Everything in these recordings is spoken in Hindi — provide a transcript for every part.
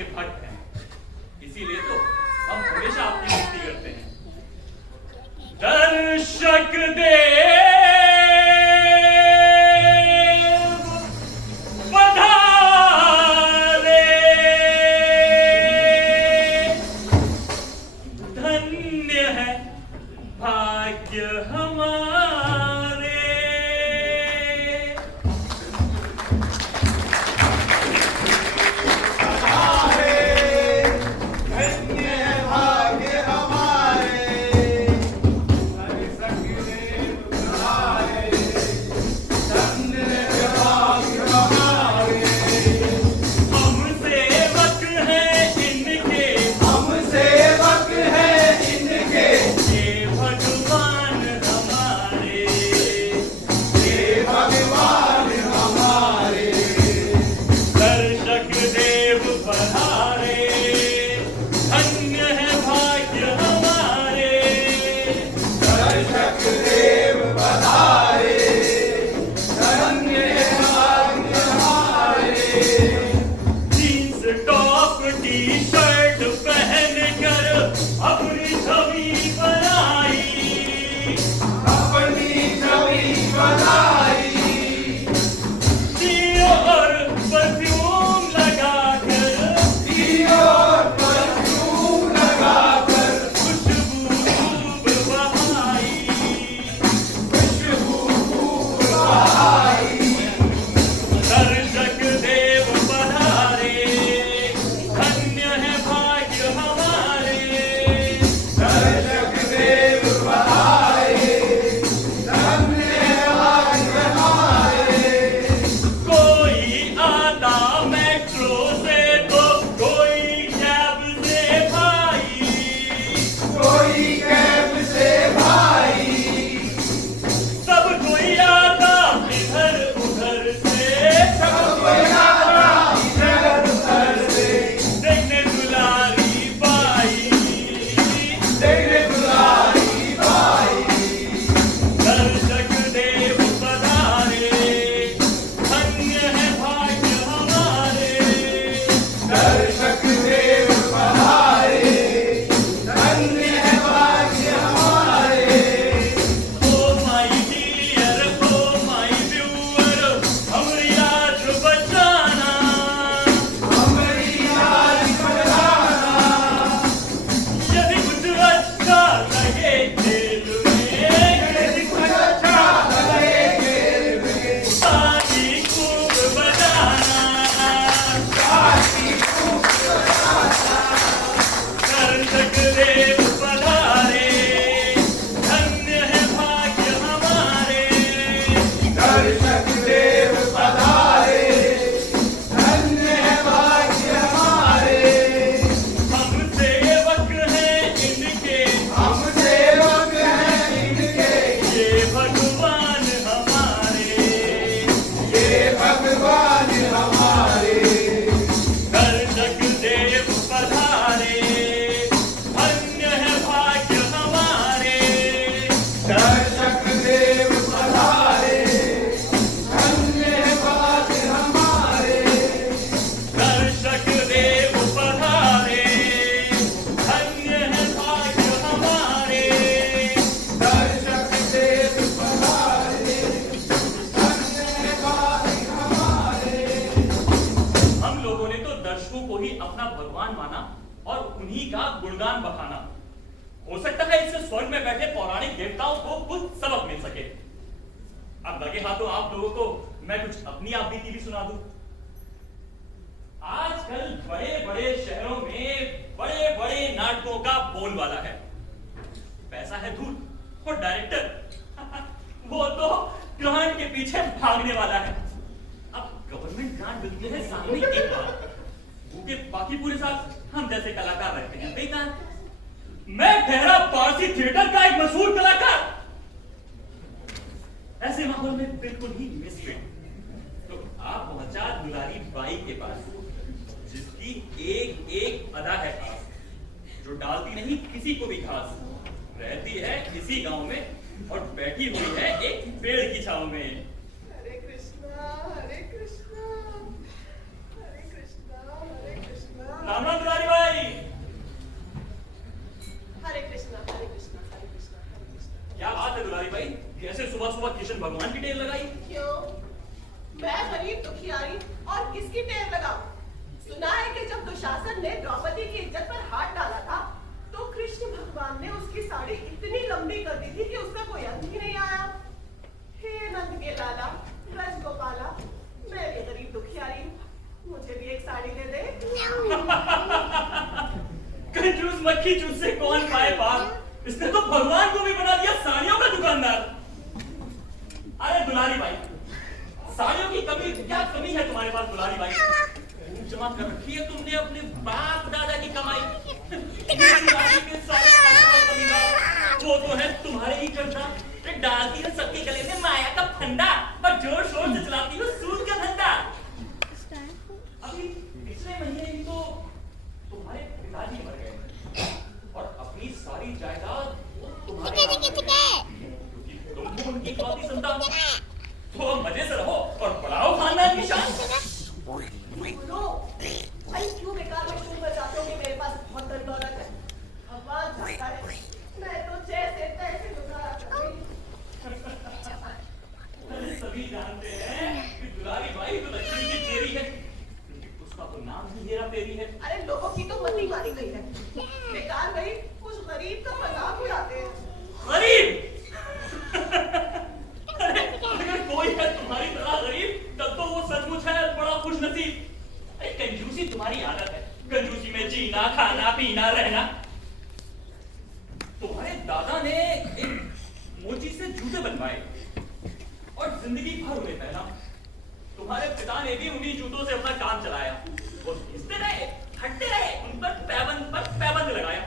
आपके भक्त हैं, इसीलिए तो हम हमेशा आपकी भक्ति करते हैं। दर्शक देव पधारे, धन्य है भाग्य हमारे। कृष्ण भगवान की टेर लगाई। क्यों? मैं गरीब दुखियारी और किसकी टेर लगाऊं? सुना है कि जब दुशासन ने द्रौपदी की इज्जत पर हाथ डाला था, तो कृष्ण भगवान ने उसकी साड़ी इतनी लंबी कर दी थी कि उसका कोई अंत ही नहीं आया। हे नंद के लाला, ब्रज गोपाला, मैं भी गरीब दुखियारी हूँ, मुझे भी एक साड़ी दे दे। कंजूस मक्खी चूस से कौन पाए पार? इसने तो भगवान को भी बना दिया साड़ियों का दुकानदार। अरे दुलारी भाई, साड़ियों की कमी क्या कमी है तुम्हारे पास दुलारी भाई? जमा कर रखी है तुमने अपने बाप दादा की कमाई। के सारे वो तो है तुम्हारे ही चर्चा। डालती है सबके गले में माया का फंडा और जोर शोर से चलाती हो सूद का धंधा। अभी पिछले महीने ही तो तुम्हारे पिताजी मर गए और अपनी सारी जायदाद तुम्हारे तुम उनकी इकलौती संतान, तो मजे से रहो और बढ़ाओ खानदान की शान। बोलो, भाई क्यों बेकार में शोर बजाते हो कि मेरे पास बहुत धन दौलत है? भगवान जानता है, मैं तो जैसे तैसे गुजारा कर रही हूँ। सभी जानते हैं कि दुलारी भाई तो लक्ष्मी की चेरी है, उसका तो नाम ही हेरा फेरी है। अरे लोगों की तो मती मारी गई है, बेकार गई उस गरीब का मजाक उड़ाते हैं। गरीब? अगर कोई है तुम्हारी तरह गरीब, तब तो वो सचमुच है बड़ा खुशनसीब। कंजूसी तुम्हारी आदत है, कंजूसी में जीना खाना पीना रहना। तुम्हारे दादा ने एक मोची से जूते बनवाए और जिंदगी भर उन्हें पहना। तुम्हारे पिता ने भी उन्हीं जूतों से अपना काम चलाया। वो घिसते रहे, हटते रहे, उन पर पैबंद लगाया।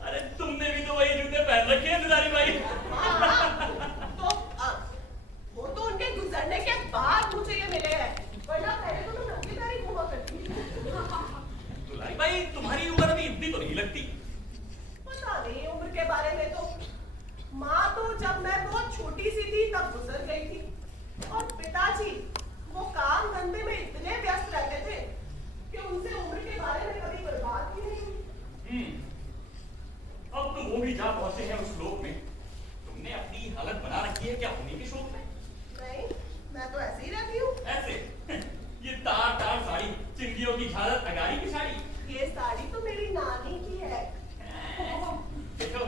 अरे तुमने भी तो वही जूते पहन रखे हैं दुलारी भाई। वो तो उनके गुजरने के बाद मुझे ये मिले हैं, वरना पहले तो मैं नकली तारीफ हुआ करती। दुलारी भाई तुम्हारी उम्र अभी इतनी तो नहीं लगती। पता नहीं उम्र के बारे में तो। माँ तो जब मैं बहुत छोटी सी थी तब गुजर गई थी और पिताजी वो काम धंधे में इतने व्यस्त रहते थे कि उनसे उम्र के बारे में कभी कोई बात ही नहीं। अब तो वो भी जा पहुंचे हैं उस लोक में। तुमने अपनी हालत बना रखी है क्या उन्हीं के शौक में? नहीं, मैं तो ऐसे ही रहती हूँ। ऐसे? ये तार साड़ी, चिंदियों की झालर, अगारी की साड़ी। ये साड़ी तो मेरी नानी की है। देखो,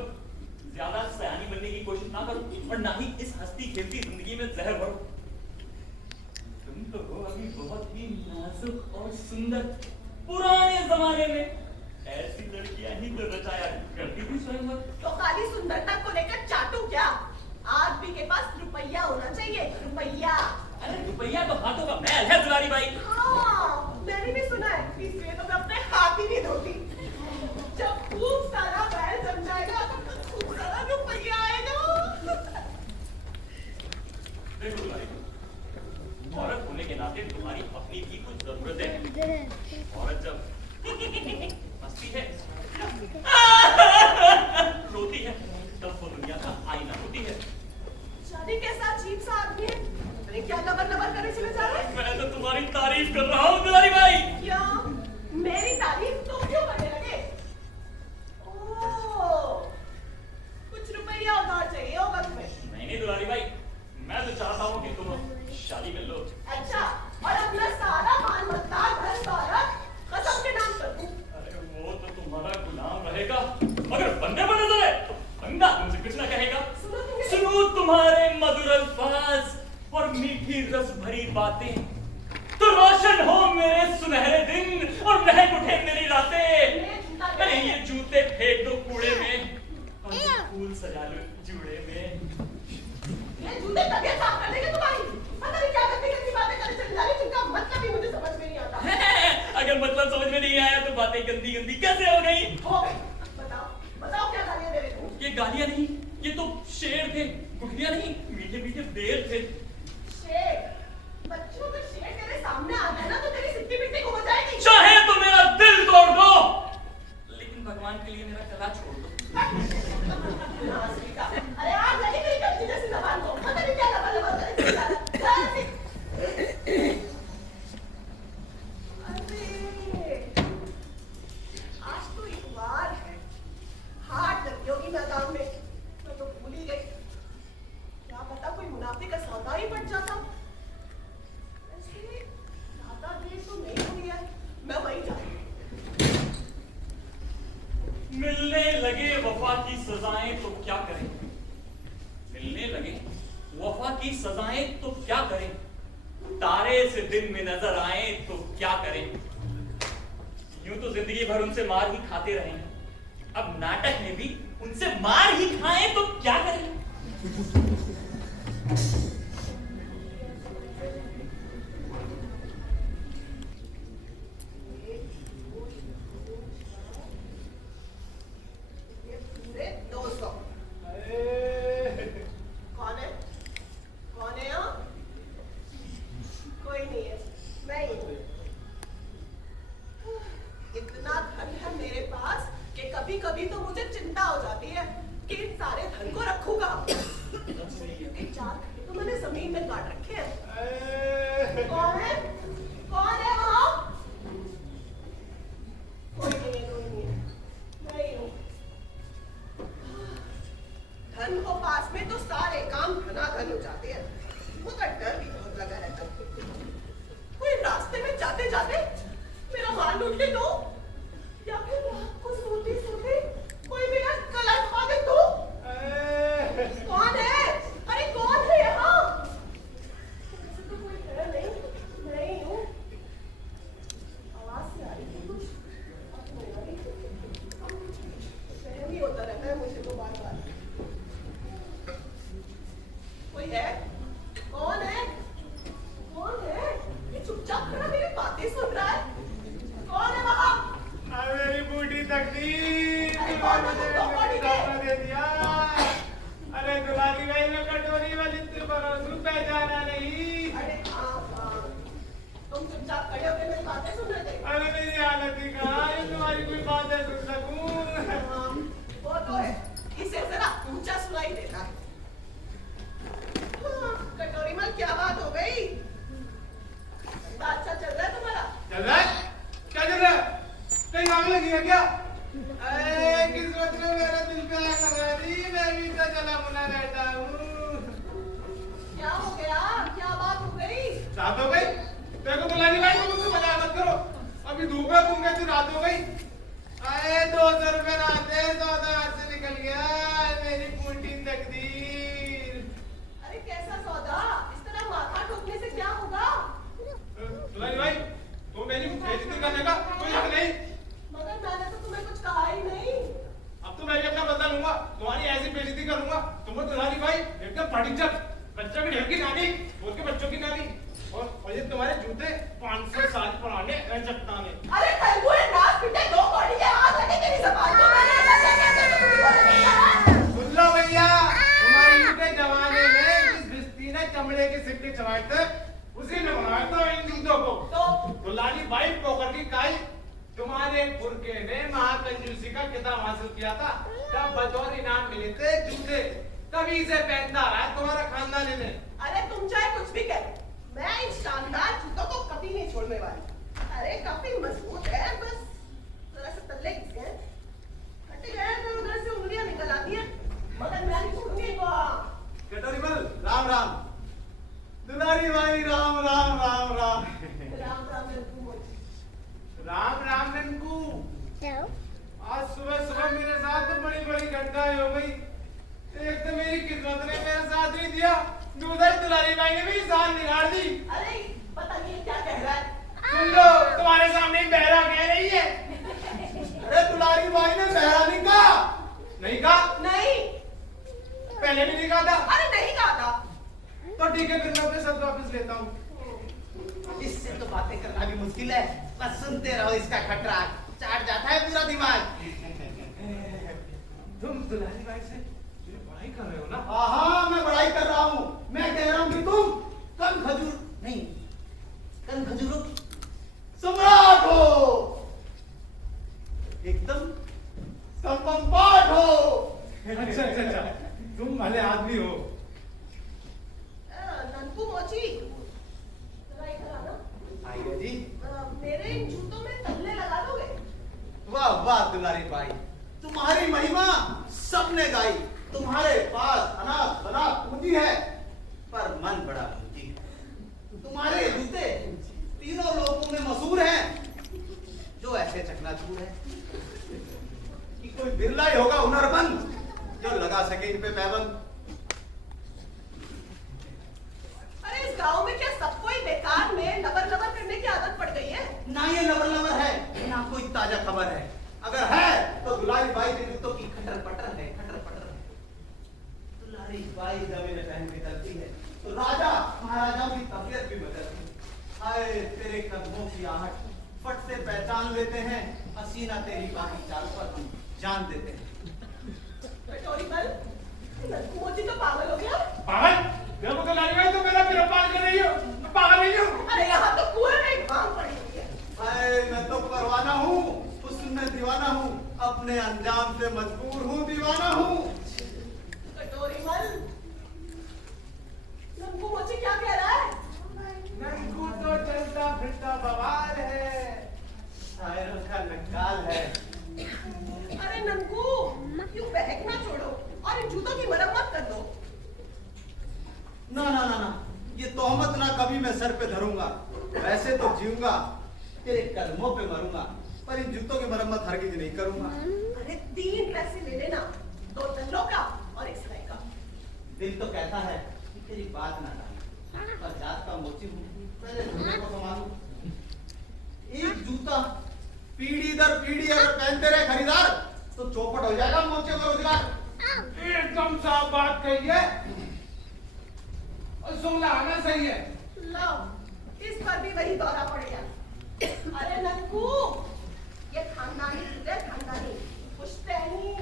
ज्यादा सयानी बनने की कोशिश ना करो और ना ही इस हंसती खेलती जिंदगी में जहर भरो। तुम तो हो अभी बहुत ही नाजुक और सुंदर। पुराने जमाने में ऐसी लड़कियां ही तो रचाया करती थी स्वयं। तो खाली सुंदरता को लेकर चाटू क्या? आदमी के पास रुपया होना चाहिए, रुपया। अरे रुपया तो हाथों का मैल है दुलारी भाई। हाँ, मैंने भी सुना है, इसलिए तो मैं अपने हाथ ही नहीं धोती। जब खूब सारा बैल जम जाएगा तो खूब सारा रुपया आएगा। देखो दुलारी, औरत होने के नाते तुम्हारी अपनी भी कुछ जरूरतें हैं। औरत जब हंसती है, रोती है, तब वो दुनिया का आईना होती है। जाने कैसा अजीब सा आदमी है, अरे क्या लबर लबर करे चले जा रहे हैं? मैं तो तुम्हारी तारीफ कर रहा हूँ दुलारी भाई। क्या? मेरी तारीफ तुम क्यों करने लगे? ओह, कुछ रुपया उधार चाहिए होगा तुम्हें। नहीं दुलारी भाई, मैं तो चाहता हूँ कि तुम शादी कर लो। अच्छा, और अपना सारा मान मत्ता धन दौलत कसम के नाम कर दूं? अरे वो तो तुम्हारा गुलाम रहेगा, मगर बंदे पर नजर है तो बंदा तुमसे कुछ ना कहेगा। सुनो तुम्हारे मधुर अल्फाज और मीठी रस भरी बातें, तो रोशन हो मेरे सुनहरे दिन और महक उठे मेरी रातें। अरे ये जूते फेंक दो कूड़े में और ये फूल सजा लो जूड़े में। ये जूते तबीयत साफ कर देंगे तुम्हारी। पता नहीं क्या गंदी बातें करे चली जा रही, जिनका मतलब ही मुझे समझ में नहीं आता। अगर मतलब समझ में नहीं आया तो बातें गंदी गंदी कैसे हो गई? हो गई। बताओ क्या गालियां दे रहे थे? ये गालियां नहीं, ये तो शेर थे, गुठलियां नहीं, मीठे मीठे बेर थे। शेर? बच्चों का शेर तेरे सामने आता है ना तो तेरी सिद्धि पिट्टी को हो जाएगी। चाहे तो मेरा दिल तोड़ दो, लेकिन भगवान के लिए मेरा गला छोड़ दो। अरे आज लगी तेरी कच्ची जैसी जबान को, पता नहीं क्या लबा लबा करे चला। अरे आज तो इतवार है, हाट लगी होगी मैदान में, मैं तो भूल ही गई। क्या वफा की सजाएं तो क्या करें, मिलने लगे वफा की सजाएं तो क्या करें, तारे से दिन में नजर आए तो क्या करें। यूं तो जिंदगी भर उनसे मार ही खाते रहे, अब नाटक में भी उनसे मार ही खाएं तो क्या करें। कभी तो मुझे चिंता हो जाती है कि इन सारे धन को रखूंगा, क्योंकि 4 घंटे तो मैंने जमीन में काट रखे हैं। कौन है वहाँ? कोई नहीं है, मैं ही हूँ। धन को पास में तो सारे काम धनाधन हो जाते हैं, मुझे डर भी बहुत लगा रहता है। कोई रास्ते में जाते जाते मेरा माल लूट ले तो, या फिर रात को सोते सोते कोई मेरा गला दबा दे तो। कौन है? अरे कौन है यहाँ? वैसे तो कोई है नहीं, मैं ही हूँ। आवाज से आ रही थी कुछ, अब नहीं आ रही। सहम ही होता रहता है मुझे तो बार बार। कोई है? कौन है? कौन है? ये चुपचाप खड़ा मेरी बातें सुन रहा है। कौन है वहाँ? मेरी बूढ़ी तकदीर दे दिया। अरे दुलारी भाई में कटोरी वाली भरोसू पहचाना नहीं। अरे हाँ, तुम चुपचाप खड़े होकर मेरी बातें सुन रहे थे। अरे मेरी हालत ही कहाँ है तुम्हारी कोई बातें सुन सकूं। वो तो है, इसे जरा ऊंचा सुनाई देता है। कटोरी में क्या बात हो गई? अच्छा चल रहा है तुम्हारा? चल रहा है? क्या चल रहा है? कहीं आग लगी है क्या? अरे किस्मत ने मेरा दिल पे आग लगा दी, मैं भी तो चला मुना बैठा हूँ। क्या हो गया? क्या बात हो गई? रात हो गई? देखो दुलारी भाई तुम मुझसे मजाक मत करो, अभी धूप है, तुम कहती रात हो गई। अरे 200 रुपए रात है, सौदा हाथ से निकल गया, मेरी बूढ़ी तकदीर। अरे कैसा सौदा? इस तरह माथा ठोकने से क्या होगा? दुलारी भाई तुम मेरी बेइज्जती करने का कोई हक नहीं। मगर मैंने तो तुम्हें कुछ कहा ही नहीं। अब तो मैं भी अपना बदला लूंगा, तुम्हारी ऐसी बेइज्जती करूंगा। तुम दुलारी भाई एकदम फटीचर, बच्चों के ढेर की नानी, बोल के बच्चों की नानी, और ये तुम्हारे जूते 500 साल पुराने चट्टाने। अरे खरगोश है, नाक पिटे, 2 कौड़ी के हाथ लगे तेरी ज़बान को। सुन लो भैया, तुम्हारी के जमाने में जिस भिस्ती ने चमड़े के सिक्के चबाए थे, उसी ने बनाया था इन जूतों को। तो दुलारी भाई पोकर की काई, तुम्हारे पुरखे ने महाकंजूसी का किताब हासिल किया था, तब बतौर इनाम मिले थे जूते, तभी से पहनता रहा है तुम्हारा खानदान ने। अरे तुम चाहे कुछ भी कहो, मैं इन शानदार जूतों को कभी नहीं छोड़ने वाली। अरे काफी मजबूत है, बस जरा से तल्ले खिसके हैं, हट गए तो उधर से उंगलियां निकल आती हैं, मगर मैं नहीं छोड़ूंगी इनको। कटोरी बल, राम राम। दुलारी भाई राम राम राम राम। राम राम ननकू मोची। राम राम ननकू। आज सुबह सुबह मेरे साथ तो बड़ी बड़ी घटनाएं हो गई। एक तो मेरी किस्मत ने मेरा साथ नहीं दिया, दूसरी दुलारी भाई ने भी जान निकाल दी। अरे पता नहीं क्या कह रहा है। सुन लो, तुम्हारे सामने ही बहरा कह रही है। अरे दुलारी भाई ने बहरा नहीं कहा। नहीं कहा? नहीं। पहले भी नहीं कहा था? अरे नहीं कहा था। तो ठीक है, फिर मैं अपने शब्द वापस लेता हूँ। इससे तो बातें करना भी मुश्किल है, बस सुनते रहो, इसका खटरा चाट जाता है पूरा दिमाग। तुम दुलारी भाई से बड़ाई कर रहे हो ना? हाँ, मैं बड़ाई कर रहा हूँ। मैं कह रहा हूँ कि तुम कन खजूर नहीं, कन खजूरों की सम्राट हो, एकदम संपन्नपाठ हो। अच्छा अच्छा अच्छा, तुम भले आदमी हो। ननकू मोची, जरा इधर आना। आइए जी। मेरे इन जूतों में तल्ले लगा दोगे? वाह वाह दुलारी भाई, तुम्हारी महिमा सबने गाई। तुम्हारे पास अनाथ अनाथ पूंजी है, पर मन बड़ा पूंजी है। तुम्हारे जूते तीनों लोगों में मशहूर हैं, जो ऐसे चकनाचूर है कि कोई बिरला ही होगा हुनरमंद जो लगा सके इन पे पैबंद। अरे इस गांव में क्या सबको ही बेकार में लबर लबर करने की आदत पड़ गई है? ना ये लबर लबर है ना कोई ताजा खबर है। अगर है तो दुलारी बाई के जूतों की खटर पटर है, खटर पटर है। दुलारी बाई जमीन पहन के चलती है तो राजा महाराजाओं की तबीयत भी बदलती है। हाय तेरे कदमों की आहट फट से पहचान लेते हैं, हसीना तेरी बाकी चाल पर हम जान देते हैं। कटोरी बल, मोची तो पागल हो गया। पागल? देखो तो लाली भाई, तो मेरा फिर पागल कर रही हो, मैं पागल नहीं हूँ। अरे यहाँ तो कुएं में एक भांग पड़ी हुई है। हाय मैं तो परवाना हूँ, उसमें दीवाना हूँ, अपने अंजाम से मजबूर हूँ, दीवाना हूँ। कटोरी बल, नंकू मोची क्या कह रहा है? नंकू तो चलता फिरता बवाल है, शायरों का नक्काल है। अरे नंकू, यूं बहकना छोड़ो और इन जूतों की मरम्मत कर दो। ना ना ना ना, ये तोहमत ना कभी मैं सर पे धरूंगा। वैसे तो जीऊंगा, तेरे कदमों पे मरूंगा, पर इन जूतों की मरम्मत हरगिज नहीं करूंगा। अरे 3 पैसे ले लेना, 2 तल्लों का और 1 सिलाई का। दिल तो कहता है कि तेरी बात ना टाले, पर जात का मोची हूँ, पहले जूते को संभालूं। एक जूता पीढ़ी दर पीढ़ी अगर पहनते रहे खरीदार तो चौपट हो जाएगा मोचे का रोजगार। एकदम साफ बात कही है और सुनना आना सही है। लो, इस पर भी वही दौरा पड़ गया। अरे नंकू, ये खानदानी जूते, खानदानी पुश्तैनी।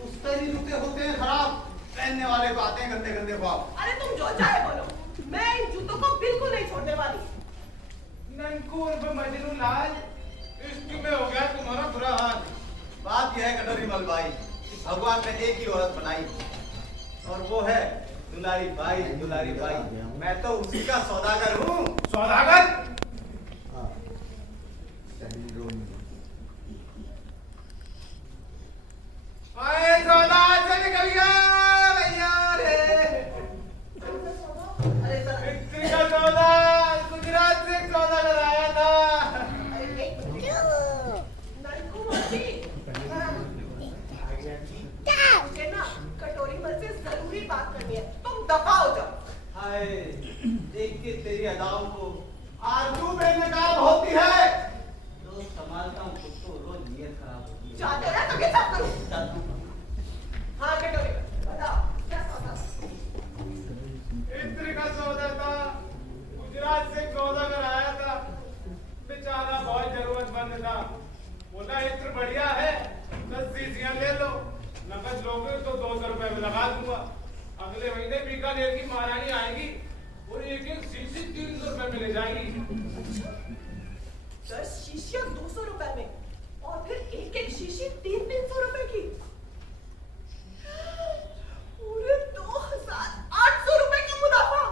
पुश्तैनी जूते होते हैं खराब, पहनने वाले को आते हैं गंदे गंदे ख्वाब। अरे तुम जो चाहे बोलो, मैं इन जूतों को बिल्कुल नहीं छोड़ने वाली। नंकू उर्फ मजनू लाल, इश्क में हो गया तुम्हारा बुरा हाल। बात यह है कटोरी मलबाई कि भगवान ने एक ही औरत बनाई और वो है दुलारी बाई, दुलारी बाई। मैं तो उसी का सौदागर हूँ। सौदागर? आए सौदा से निकल गया भैया रे। अरे सर, इतनी का सौदा गुजरात से एक सौदा कराया था। अरे एक मिनट। नंकू मोची, मुझे ना कटोरी मल से जरूरी बात करनी है, तुम दफा हो जाओ। हाय देख के तेरी अदाओं को आरज़ू बेनकाब होती है। रोज संभालता हूँ खुद को, रोज नीयत खराब होती है। चाहते हो ना तो ये सब करूं? चल। हाँ कटोरी मल, बताओ क्या सौदा? इत्र का सौदा था, गुजरात से एक सौदा कराया था। बेचारा बहुत जरूरतमंद था, बोला इत्र बढ़िया है, 10 शीशियां ले लो, नकद लोगे तो 200 रुपए में लगा दूंगा। अगले महीने बीकानेर की महारानी आएगी और एक एक शीशी 300 रुपए में ले जाएगी। 10 शीशियां 200 रुपए में और फिर एक एक शीशी 300 रुपए की। पूरे 2800 रुपए की मुनाफा।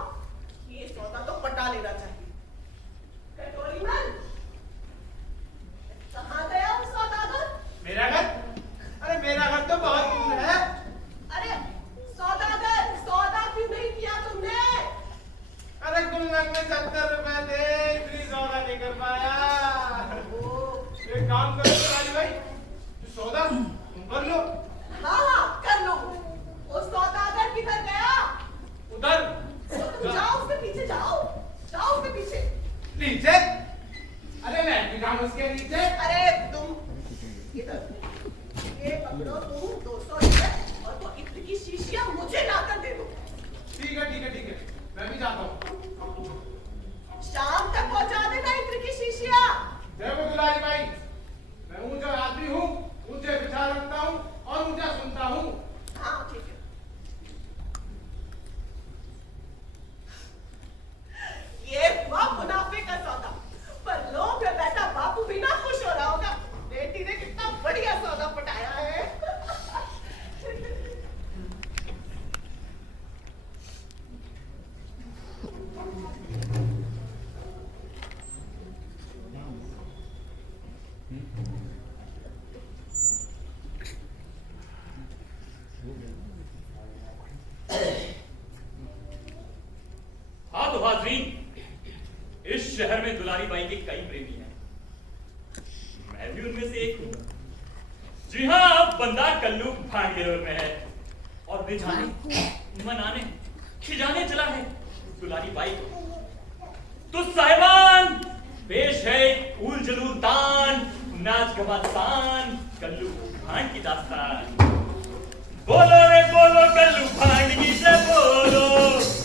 ये सौदा तो पटा लेना चाहिए। कटोरी मल, कहाँ गया वो सौदागर? मेरा घर? अरे मेरा घर तो बहुत दूर है। अरे सौदागर, सौदा क्यों नहीं किया तुमने? अरे गुल्लक में 70 रुपए थे, इतनी सौदा नहीं कर पाया। एक काम करो दुलारी भाई, सौदा तुम कर लो। हाँ हाँ कर लो। वो सौदागर किधर गया? उधर तो तुम जाओ उसके पीछे, जाओ जाओ उसके पीछे। नीचे? अरे मैं भी काम उसके नीचे। अरे तुम इधर, ये पकड़ो तुम 200 रुपए और वो इत्र की शीशियां मुझे लाकर दे दो। ठीक है ठीक है ठीक है, मैं भी जाता हूँ। शाम तक पहुंचा देना इत्र की शीशियां। देखो दुलारी भाई, मैं ऊंचा आदमी हूँ, ऊंचे विचार रखता हूँ और ऊंचा सुनता हूँ। हाँ ठीक है। ये हुआ मुनाफे का सौदा, पर लोग में बैठा बापू भी ना खुश हो रहा होगा। बेटी ने कितना बढ़िया सौदा पटाया है। हाँ तो हाजरीन, इस शहर में दुलारी बाई के कई प्रेमी हैं, मैं भी उनमें से एक हूँ। जी कल्लू भांड के रोल में है और रिझाने, मनाने, खिजाने चला है दुलारी बाई को। तो साहिबान पेश है उल जलूल दान नाच गवासान कल्लू भांड की दास्तान। बोलो रे बोलो कल्लू भांड की जय बोलो,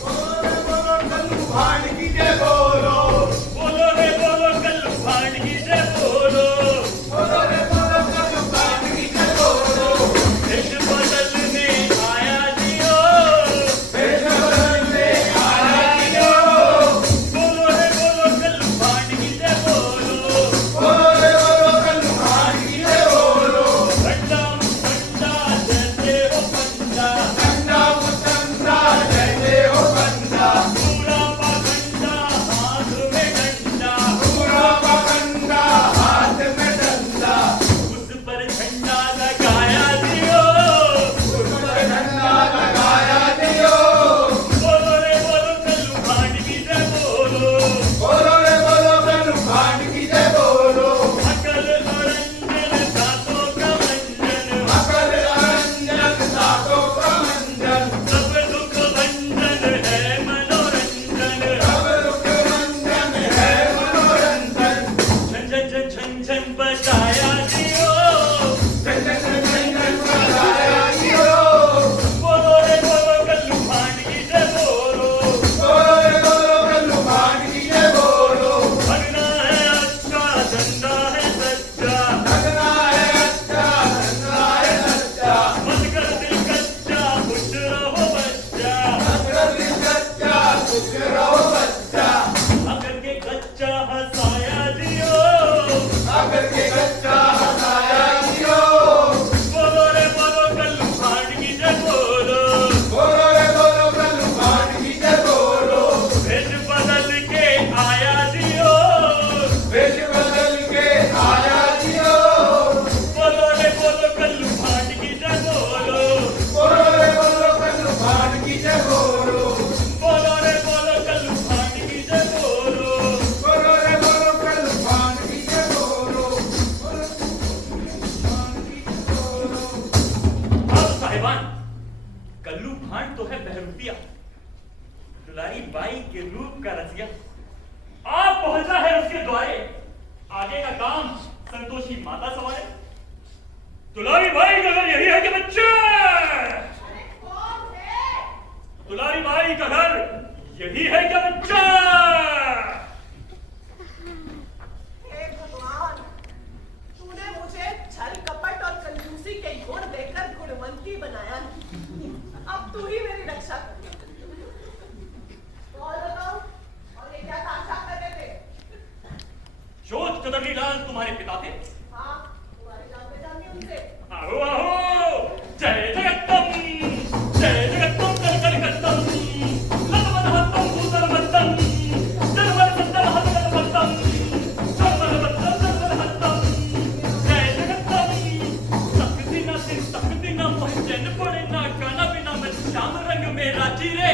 बोलो कल्लू भांड की जय बोलो, बोलो रे बोलो कल्लू भांड की जय बोलो, बोलो रे बोलो कल्लू भांड की जय बोलो। देश बदलने आया जियो, देश बदलने आया जियो, बोलो रे बोलो कल्लू भांड की जय बोलो, बोलो रे बोलो कल्लू भांड की जय बोलो। ठंडा ठंडा जैसे हो पंडा, ठंडा ठंडा जैसे हो बंदा, पूरा पाखंडा हाथ में डंडा, पूरा बंदा हाथ में डंडा, उस पर झंडा लगाया जियो, उस पर झंडा लगाया दियो। बोलो रे बोलो कल्लू भांड की जय बोलो, बोलो रे बोलो कल्लू भांड की जय बोलो। अकल अरंजन दांतों का मंजन, अकल अरंजन दांतों का मंजन, सब दुख भंजन है मनोरंजन, सब दुख मंजन है मनोरंजन। झन झन झन झन झन बजाया जियो, झन झन झन झन बजाया जियो। बोलो रे बोलो कल्लू भांड की जय बोलो, बोलो रे बोलो कल्लू भांड की जय बोलो। भगना है अच्छा झंडा है सच्चा, लगना है अच्छा, लगना है सच्चा, मत कर दिल कच्चा खुश रहो बच्चा, अगर दिल कच्चा खुश रहो बच्चा, अगर के कच्चा हंसाया जियो, अगर के कच्चा हंसाया जियो। बोलो रे बोलो कल्लू भांड की जय बोलो, बोलो रे बोलो कल्लू भांड की जय बोलो। भेष बदल के आया जियो, वेश बदल के आया जियो। बोलो रे बोलो कल्लू भांड की जय बोलो, बोलो रे बोलो कल्लू भांड की जय बोलो। बोलो रे बोलो कल्लू भांड की जय बोलो, बोलो रे बोलो कल्लू भांड की जय बोलो। बोलो भांड की जय बोलो। अब साहिबान कल्लू भांड तो है बहरूपिया, दुलारी बाई के रूप का रसिया, आप पहुंचा है उसके द्वारे, आगे का काम संतोषी माता सवारे। दुलारी बाई का घर यही है कि बच्चे, अरे कौन है? दुलारी बाई का घर यही है क्या बच्चा? हे भगवान, तूने मुझे छल कपट और कंजूसी के गुण देकर गुणवंती बनाया। अब तू ही मेरी रक्षा कर। और बताओ, और ये क्या ताशा कर रहे थे? जोत कदरनी लाल तुम्हारे पिता थे? हाँ, तुम्हारी जान पहचान थी उनसे। आहो आहो, जय जगत्तम, जय जगत्तम कल कलकत्तम, लतमतहत्तम भूतलमत्तम, जलमलसत्तम हतकलमत्तम, सर्वलमत्तम सर्वलहत्तम, जय जगत्तम, तकदीना पहचन पड़े ना काना बिना मैं श्याम रंग मेरा चीरे,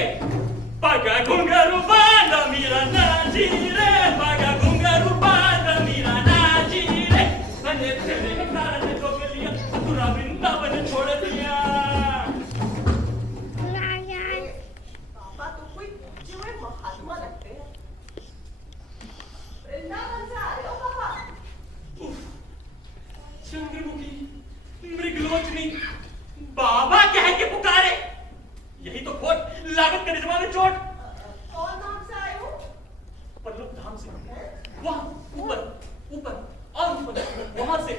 पागा घुंघरू बांधा मेरा नाची रे, पागा घुंघरू बांधा मेरा नाची रे, बने तेरे कारण ने तो लिया पूरा वृंदावन छोड़ दिया। पापा तो कोई पूछे हुए महात्मा लगते हैं। वृंदावन से आ रहे हो पापा? उफ, चंद्रमुखी, मृगलोचनी, बाबा कह के पुकारे, यही तो खोट लागत के निजमा में चोट। कौन नाम से आए हो? परलोक धाम से, वहां ऊपर ऊपर और ऊपर, वहां से।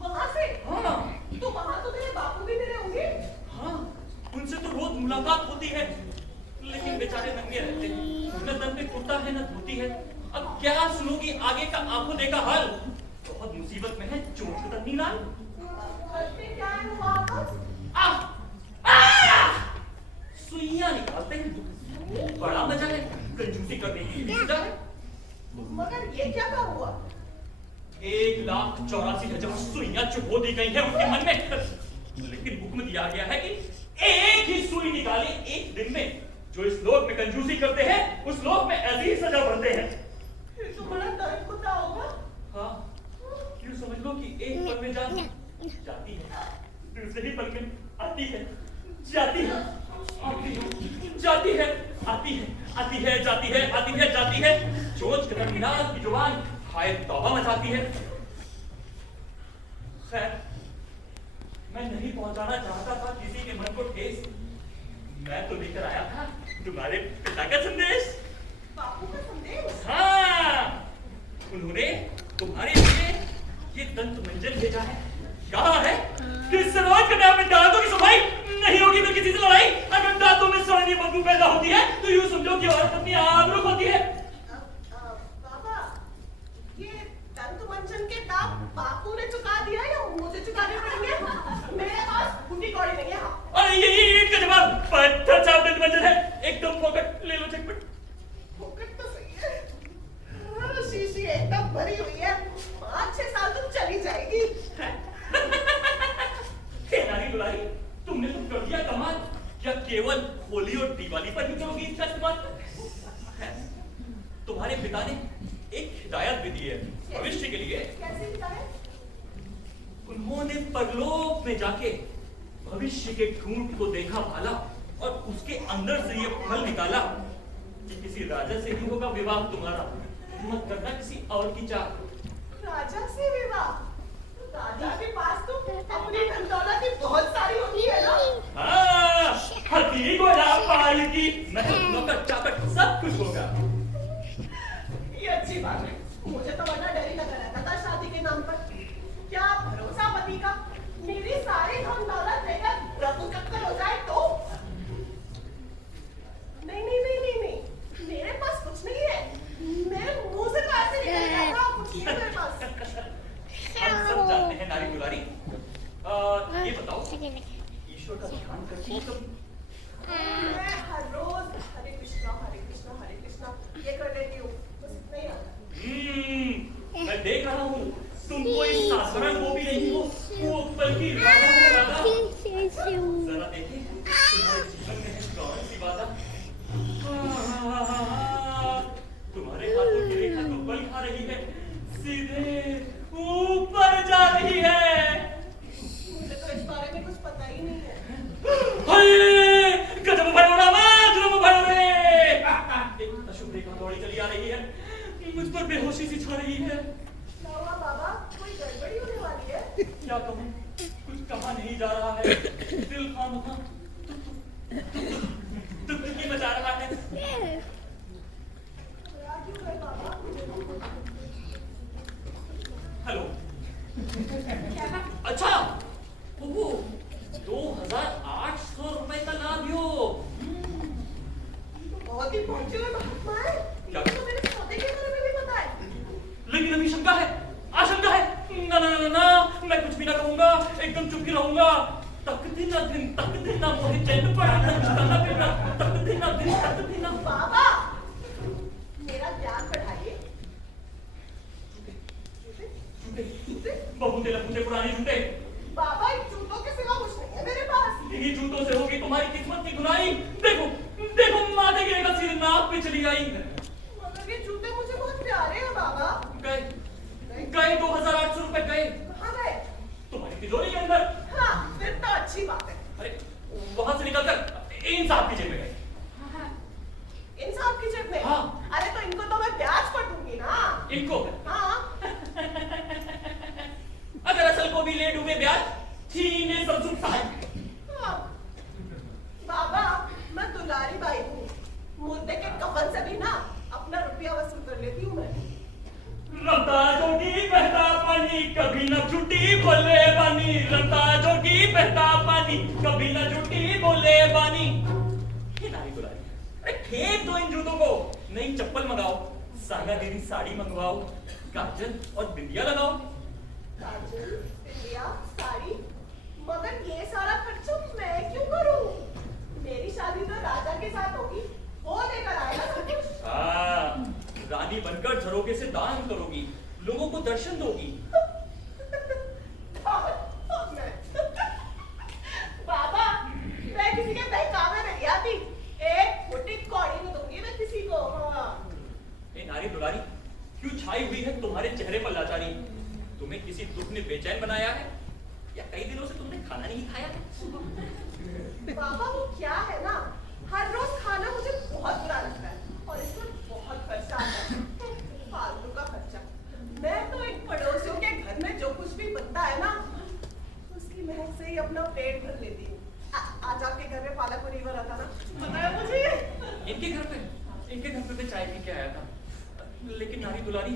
वहां से? हाँ तो वहां तो तेरे बापू भी मिले होंगे। हाँ, उनसे तो रोज मुलाकात होती है, लेकिन बेचारे नंगे रहते हैं, न तन पे कुर्ता है न धोती है। अब क्या सुनोगी आगे का आंखों देखा हाल, बहुत मुसीबत में है चोट कतरनी लाल। करते क्या है वो वापस? सुइयां निकालते हैं, बड़ा मजा है, कंजूसी करने की भी सजा है। मगर ये क्या काम हुआ? 1,84,000 सुइयां चुभो दी गई है उसके मन में, लेकिन हुक्म दिया गया है कि एक ही सुई निकाले एक दिन में। जो इस लोक में कंजूसी करते हैं उस लोक में ऐसी ही सजा भरते हैं। फिर तो बड़ा दर्द होता होगा। हाँ, यूं समझ लो कि एक पल में जान जाती है, दूसरे ही पल में आती है, जाती है, आती है, जाती है, आती है, आती है, जाती है, आती है, जाती है। सोच कर मिनाज की जुबान हाय तौबा मचाती है। खैर, मैं नहीं पहुंचाना चाहता था किसी के मन को ठेस। मैं तो लेकर आया था तुम्हारे पिता का संदेश। बापू का संदेश? हाँ, उन्होंने तुम्हारे लिए ये दंत मंजन भेजा है। कहा है कि इस रोज के में दांतों की सफाई नहीं होगी तो किसी से लड़ाई। अगर दांतों में सड़नी बदबू पैदा होती है तो यूं समझो कि औरत अपनी आबरू होती है। बाबा, ये दंत मंजन के दाम बापू ने चुका दिया या मुझे चुकाने पड़ेंगे? मेरे पास बूटी कौड़ी नहीं है। हाँ। अरे ये ईंट का जवाब पत्थर छाप दंत मंजन है। एकदम फोकट ले लो झटपट। फोकट तो सही है। हाँ, शीशी एकदम भरी हुई है। 5-6 साल तो चली जाएगी। तेनाली दुलारी, तुमने तो कर दिया कमाल। क्या केवल होली और दिवाली पर ही करोगी इसका इस्तेमाल? तुम्हारे पिता ने एक हिदायत भी दी है भविष्य के लिए। कैसे बताएं? उन्होंने परलोक में जाके भविष्य के ठूंठ को देखा भाला और उसके अंदर से ये फल निकाला कि किसी राजा से ही होगा विवाह तुम्हारा, मत करना किसी और की चाह। राजा से विवाह? राजा के पास तो अपनी धन दौलत ही बहुत सारी होती है ना। हाँ, हाथी घोड़ा पालकी महल नौकर चाकर सब कुछ होगा। ये अच्छी बात है। मुझे तो वरना डर ही लगा रहता था शादी के नाम पर। क्या भरोसा पति का मेरी सारी धन दौलत लेकर रफू चक्कर हो जाए तो? नहीं नहीं नहीं नहीं नहीं, मेरे पास कुछ नहीं है। मेरे मुंह से कहाँ से निकल जाता? कुछ नहीं है मेरे पास। हम सब जानते हैं नारी दुलारी। ये बताओ, ईश्वर का ध्यान करती हो तुम? मैं हर रोज हरे कृष्णा हरे कृष्णा हरे कृष्णा ये कर लेती हूँ। बस इतना ही आता। मैं देख रहा हूँ तुम कोई साधारण वो भी नहीं हो, वो बल्कि राधा हो राधा। जरा देखिए तुम्हारे जीवन में है कौन सी बाधा। तुम्हारे हाथों की रेखा तो बल खा रही है, सीधे ऊपर जा रही है। मुझे तो इस बारे में कुछ पता ही नहीं है। हाय, गजब भयो रामा, जुल्म भयो रे। एक अशुभ रेखा दौड़ी चली आ रही है, मुझ पर बेहोशी सी छा रही है। क्या हुआ बाबा? कोई गड़बड़ी होने वाली है? क्या कहूँ, कुछ कहा नहीं जा रहा है। दिल खामखा दुखी मचा रहा है। क्यों गए बाबा? हेलो। अच्छा, ओह, 2800 रुपए का लाभ योग। बहुत ही पहुंचे हुए महात्मा है। क्या? तो मेरे सौदे के बारे में भी पता है। लेकिन अभी शंका है, आशंका है। ना ना ना ना, मैं कुछ भी ना कहूंगा, एकदम चुप ही रहूंगा। तक दिन ना मोहे चैन पड़ा ना, करना फिरना, तक दिन ना। बाबा, मेरा ज्ञान बढ़ाइए। बहुते लपूते पुराने जूते। बाबा, इन जूतों के सिवा कुछ नहीं है मेरे पास। इन्हीं जूतों से होगी तुम्हारी किस्मत की धुलाई। देखो देखो, माथे गिरेगा सिर नाक पे चली आई। मगर ये जूते मुझे बहुत प्यारे हैं बाबा। गए 2800 रुपए गए। कहाँ गए? तुम्हारी तिजोरी के अंदर। हाँ, फिर तो अच्छी बात है। अरे वहां से निकलकर इन साहब की जेब में गए। इन साहब की जेब में? हाँ। अरे तो इनको तो मैं ब्याज पर दूंगी ना। इनको? हाँ। अगर असल को भी ले डूबे ब्याज छीने सरसुख साहब। हाँ। बाबा, मैं दुलारी बाई हूँ। मुर्दे के कफन से भी ना अपना रुपया वसूल कर लेती हूँ मैं। रमता जोगी बहता पानी, कभी न छुट्टी बोले बानी। रमता जोगी बहता पानी, कभी न छुट्टी बोले बानी। ये नारी दुलारी, अरे फेंक दो इन जूतों को। नई चप्पल मंगाओ, सागागिरी साड़ी मंगवाओ, काजल और बिंदिया लगाओ। काजल, बिंदिया, साड़ी, मगर ये सारा खर्चा मैं क्यों करूं? मेरी शादी तो राजा के साथ होगी, वो लेकर आएगा सब कुछ। हाँ, रानी बनकर झरोखे से दान करोगी, लोगों को दर्शन दोगी। बाबा, मैं किसी के बहकावे में नहीं आती। एक फुटी कौड़ी नहीं दूंगी मैं किसी को। हाँ। ए नारी दुलारी, क्यों छाई हुई है तुम्हारे चेहरे पर लाचारी? तुम्हें किसी दुख ने बेचैन बनाया है या कई दिनों से तुमने खाना नहीं खाया? बाबा वो क्या है ना, हर रोज खाना मुझे बहुत बुरा लगता है और इसमें बहुत खर्चा आता है, फालतू का खर्चा। मैं तो इन पड़ोसियों के घर में जो कुछ भी बनता है ना, उसकी महक से ही अपना पेट भर लेती हूँ। आज आपके घर में पालक पनीर बना था ना, बताया मुझे। इनके घर पे मैं चाय पी के आया था। लेकिन नारी दुलारी,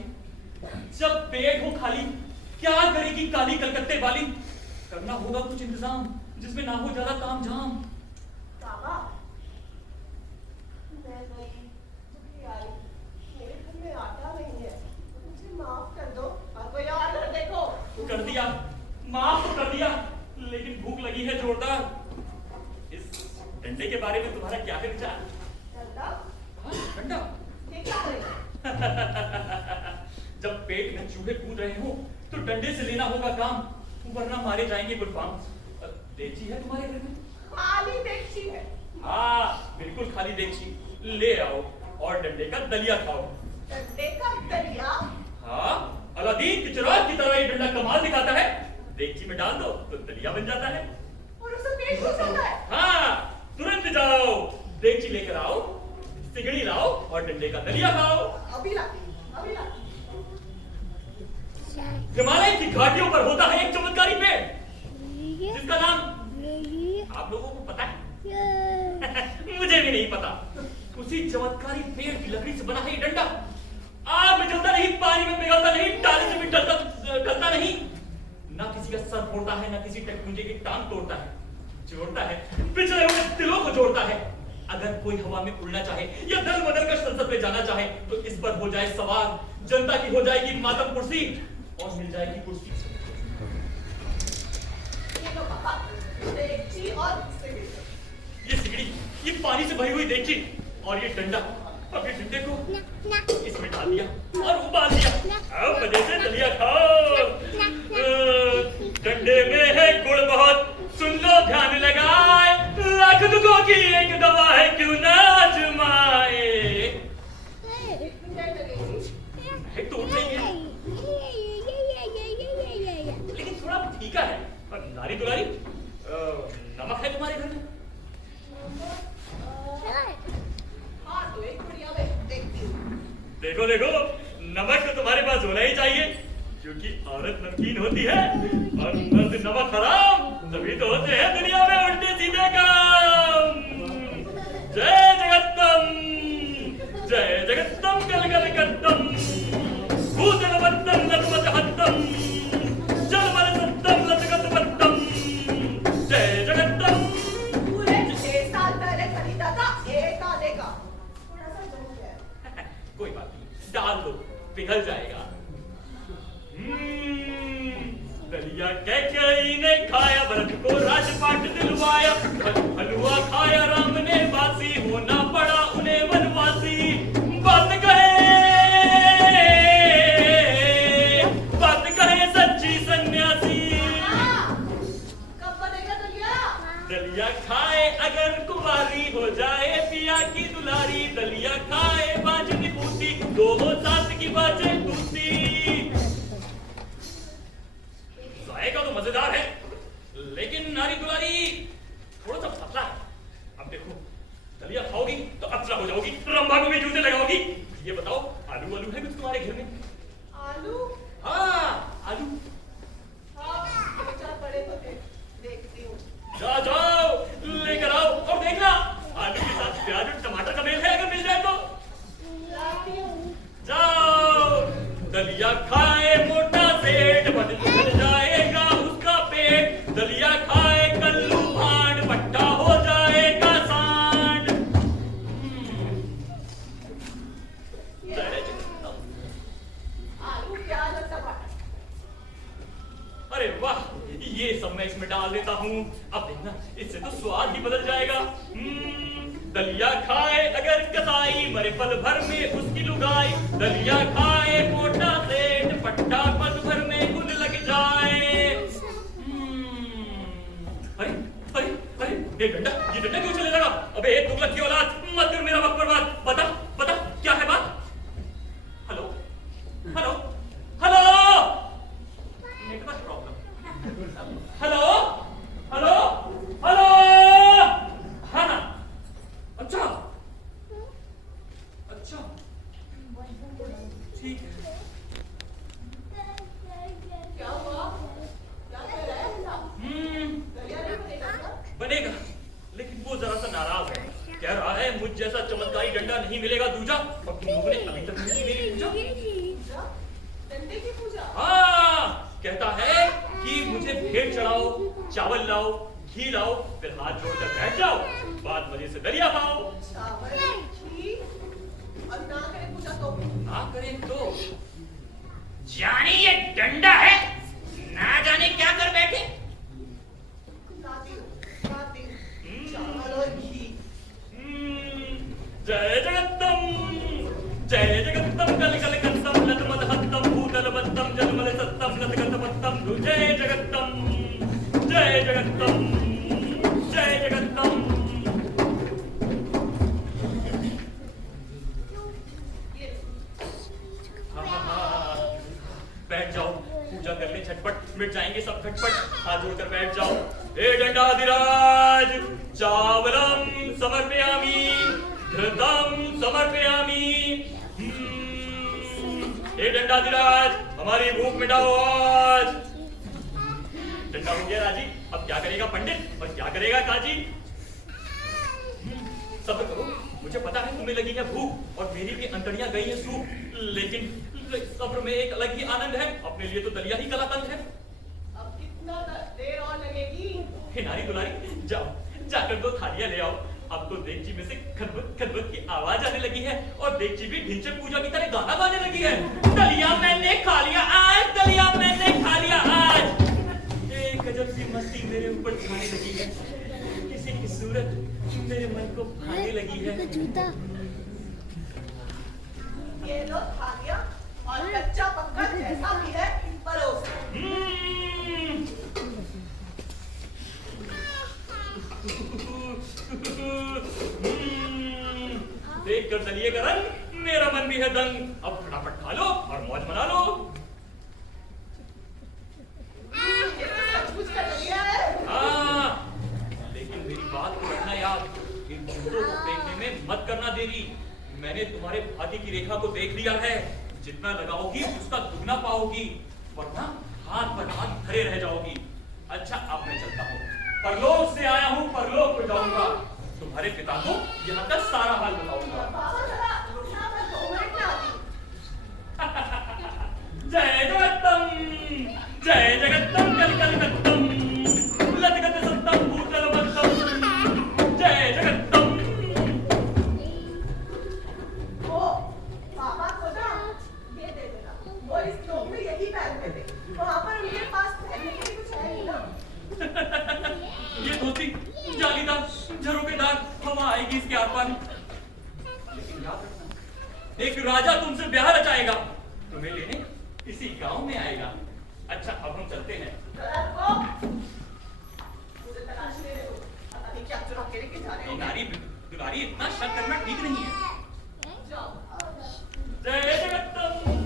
जब पेट हो खाली, क्या करेगी काली कलकत्ते वाली? करना होगा कुछ इंतजाम जिसमें ना हो ज्यादा काम झाम। बाबा, मैं गई, दुखी आई, मेरे घर में आटा नहीं है, मुझे माफ कर दो और कोई और घर देखो। कर दिया, माफ तो कर दिया, लेकिन भूख लगी है जोरदार। इस डंडे के बारे में तुम्हारा क्या है विचार? डंडा? डंडा? ये क्या करेगा? जब पेट में चूहे कूद रहे हो तो डंडे से लेना होगा काम, वरना मारे जाएंगे गुलफाम। देची है तुम्हारे घर में? खाली देची है। हाँ, बिल्कुल खाली देची। ले आओ और डंडे का दलिया खाओ। डंडे का दलिया? हाँ, अलादीन की चिराग की तरह ये डंडा कमाल दिखाता है। देची में डाल दो तो दलिया बन जाता है। और उसे पेट घुस जाता है? हाँ, तुरंत जाओ, देची लेकर आओ, सिगड़ी लाओ और डंडे का दलिया खाओ। अभी लाती, अभी लाती। हिमालय की घाटियों पर होता है एक चमत्कारी पेड़, जिसका नाम आप लोगों को पता है? मुझे भी नहीं पता। उसी चमत्कारी पेड़ की लकड़ी से बना है ये डंडा। आग में जलता नहीं, पानी में पिघलता नहीं, डाली से भी डलता नहीं, ना किसी का सर फोड़ता है, ना किसी टकमुंजे की टांग तोड़ता है, जोड़ता है, पिछले हुए दिलों को जोड़ता है। अगर कोई हवा में उड़ना चाहे या दल बदल कर संसद में जाना चाहे तो इस पर हो जाए सवार, जनता की हो जाएगी मातम कुर्सी और मिल जाएगी कुर्सी। ये लो पापा, देची और सिगड़ी। ये सिगड़ी, ये पानी से भरी हुई देची और ये डंडा, अब ये डंडे को इसमें डाल दिया और उबाल दिया। अब मजे से दलिया खाओ। डंडे में है गुड़ बहुत, सुन लो ध्यान लगाए, लाख दुखों की एक दवा है, क्यों ना आजमाए। है तो उठ रही है, लेकिन थोड़ा फीका है। और नारी दुलारी, नमक है तुम्हारे घर में? हाँ, तो एक बढ़िया में देखती हूँ। देखो देखो, नमक तो तुम्हारे पास होना ही चाहिए, क्योंकि औरत नमकीन होती है और मर्द नमक हराम, तभी तो होते हैं दुनिया में उल्टे सीधे काम। जय जगत्तम, जय जगत्तम गल गत्तम, भूतल बत्तम लतमत हत्तम, जलमल सत्तम लतगत बत्तम, जय जगत्तम। पूरे 6 साल पहले खरीदा था एक आने का, थोड़ा सा जम गया। कोई बात नहीं, डाल दो, पिघल जाएगा। दलिया कैकेयी ने खाया, भरत को राजपाट दिलवाया, हलवा खाया राम ने बासी, होना पड़ा उन्हें वनवासी। बात कहे सच्ची सन्यासी। कब बनेगा दलिया? दलिया खाए अगर कुंवारी, हो जाए पिया की दुलारी। दलिया खाए बाज निपूती, दो हो सात की बाजे दूती। जाएगा तो मजेदार है, लेकिन नारी दुलारी थोड़ा सा पतला है। अब देखो, दलिया खाओगी तो अतला हो जाओगी, रंभा को भी जूते लगाओगी। ये बताओ, आलू आलू है कुछ तुम्हारे घर में? आलू? हाँ, आलू। हाँ, 2-4 बड़े तो थे, देखती हूँ। जाओ जाओ, लेकर आओ और देखना, आलू के साथ प्याज और टमाटर का मेल है, अगर मिल जाए तो। लाती हूँ। जाओ, दलिया खाए मोटा सेठ, बदल जाएगा उसका पेट। दलिया खाए कल्लू भांड, पट्टा हो जाएगा सांड। आलू, प्याज और टमाटर। अरे वाह, ये सब मैं इसमें डाल देता हूँ। अब देखना, इससे तो स्वाद ही बदल जाएगा। दलिया खाए अगर कसाई, मरे पल भर में उसकी लुगाई। दलिया खाए मोटा सेठ, पट्टा पल भर में गुन लग जाए। अरे अरे अरे, ये डंडा क्यों चले लगा? अबे तुगलक की औलाद, मत कर मेरा वक्त बर्बाद। बता बता, क्या है बात? Hello hello hello, network problem. Hello लगेगा, लेकिन वो जरा सा नाराज है। कह रहा है मुझ जैसा चमत्कारी डंडा नहीं मिलेगा दूजा, और तुम लोगों ने अभी तक नहीं मेरी पूजा। पूजा? डंडे की पूजा? हाँ, कहता है कि मुझे भेंट चढ़ाओ, चावल लाओ, घी लाओ, फिर हाथ जोड़कर बैठ जाओ, बाद मजे से दरिया पाओ। चावल, घी, और ना करे पूजा तो? ना करे तो जाने ये डंडा है, ना जाने क्या कर बैठे। लाती चावल और घी। जय जगत्तम, जय जगत्तम, कल कल कत्तम, लतमत हत्तम, भूतल बत्तम, जलमल सत्तम, लतगत बत्तम, जय जगत्तम, जय जगत्तम, जय जगत्तम। बैठ जाओ, पूजा कर ले झटपट, मिट जाएंगे सब झटपट, हाथ जोड़कर बैठ जाओ। हे दंडाधिराज, चावलम समर्पयामि, घृतम समर्पयामि। हे दंडाधिराज, हमारी भूख मिटाओ आज। डंडा हो गया राजी, अब क्या करेगा पंडित और क्या करेगा काजी? सब्र करो, मुझे पता है तुम्हें लगी है भूख और मेरी भी अंतड़ियां गई है सूख, लेकिन सब्र में एक अलग ही आनंद है, अपने लिए तो दलिया ही कलाकंद है। अब कितना देर और लगेगी? हे नारी दुलारी, जाओ जाकर 2 थालियां ले आओ। अब तो देगची में से खदबद खदबद की आवाज आने लगी है और देगची भी ढिंचक पूजा की तरह गाना गाने लगी है। दलिया मैंने खा लिया आज, दलिया मैंने खा लिया आज। एक गजब सी मस्ती मेरे ऊपर छाने लगी है, किसी की सूरत मेरे मन को भाने लगी है। ये लो थालियां और कच्चा पक्का जैसा भी है परोस। देख कर दलिये का रंग मेरा मन भी है दंग, अब फटाफट खा लो और मौज मना लो। ये तो सचमुच का दलिया है। हाँ, लेकिन मेरी बात को रखना याद, इन जूतों को फेंकने में मत करना देरी। मैंने तुम्हारे भाग्य की रेखा को देख लिया है, जितना लगाओगी उसका दुगना पाओगी, वरना हाथ पर हाथ धरे रह जाओगी। अच्छा, अब मैं चलता हूँ, परलोक से आया हूँ, परलोक को जाऊंगा, तुम्हारे पिता को यहाँ का सारा हाल बताऊंगा। जय जगत्तम, जय जगत्तम, कल कल कत्तम, लतगत सत्तम, भूतल बत्तम, जय जगत्तम। ओ, पापा को ना ये दे देना, वो इस लोग में यही पहनते थे, वहाँ पर उनके पास पहनने के लिए कुछ है नहीं ना। ये धोती जालीदार, झरोकेदार, हवा आएगी इसके आर पार। लेकिन याद रखना, एक राजा तुमसे ब्याह रचाएगा, तुम्हें लेने इसी गांव में आएगा। अच्छा, अब हम चलते हैं। मुझे तलाशने दो, पता नहीं क्या चुरा के लेके जा रहे हो। नारी दुलारी, इतना शक करना ठीक नहीं है। जाओ। जय जगत्तम।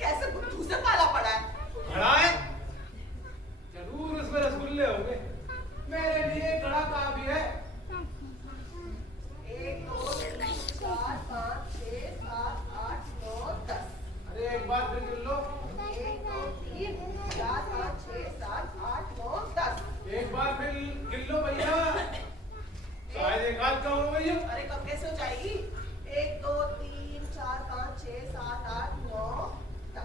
कैसे बुद्धू से पाला पड़ा है? जरूर उसमें रसगुल्ले होंगे, मेरे लिए कड़ा काफी है। 1 2 3 4 5 6 7 8 9 10। अरे एक बार फिर गिन लो। 1 2 3 4 5 6 7 8 9 10। एक बार फिर गिन लो भैया, शायद एक हाथ का हो भैया। अरे कब कैसे हो जाएगी? 1 2 3 4 5 6 7 8 9 10।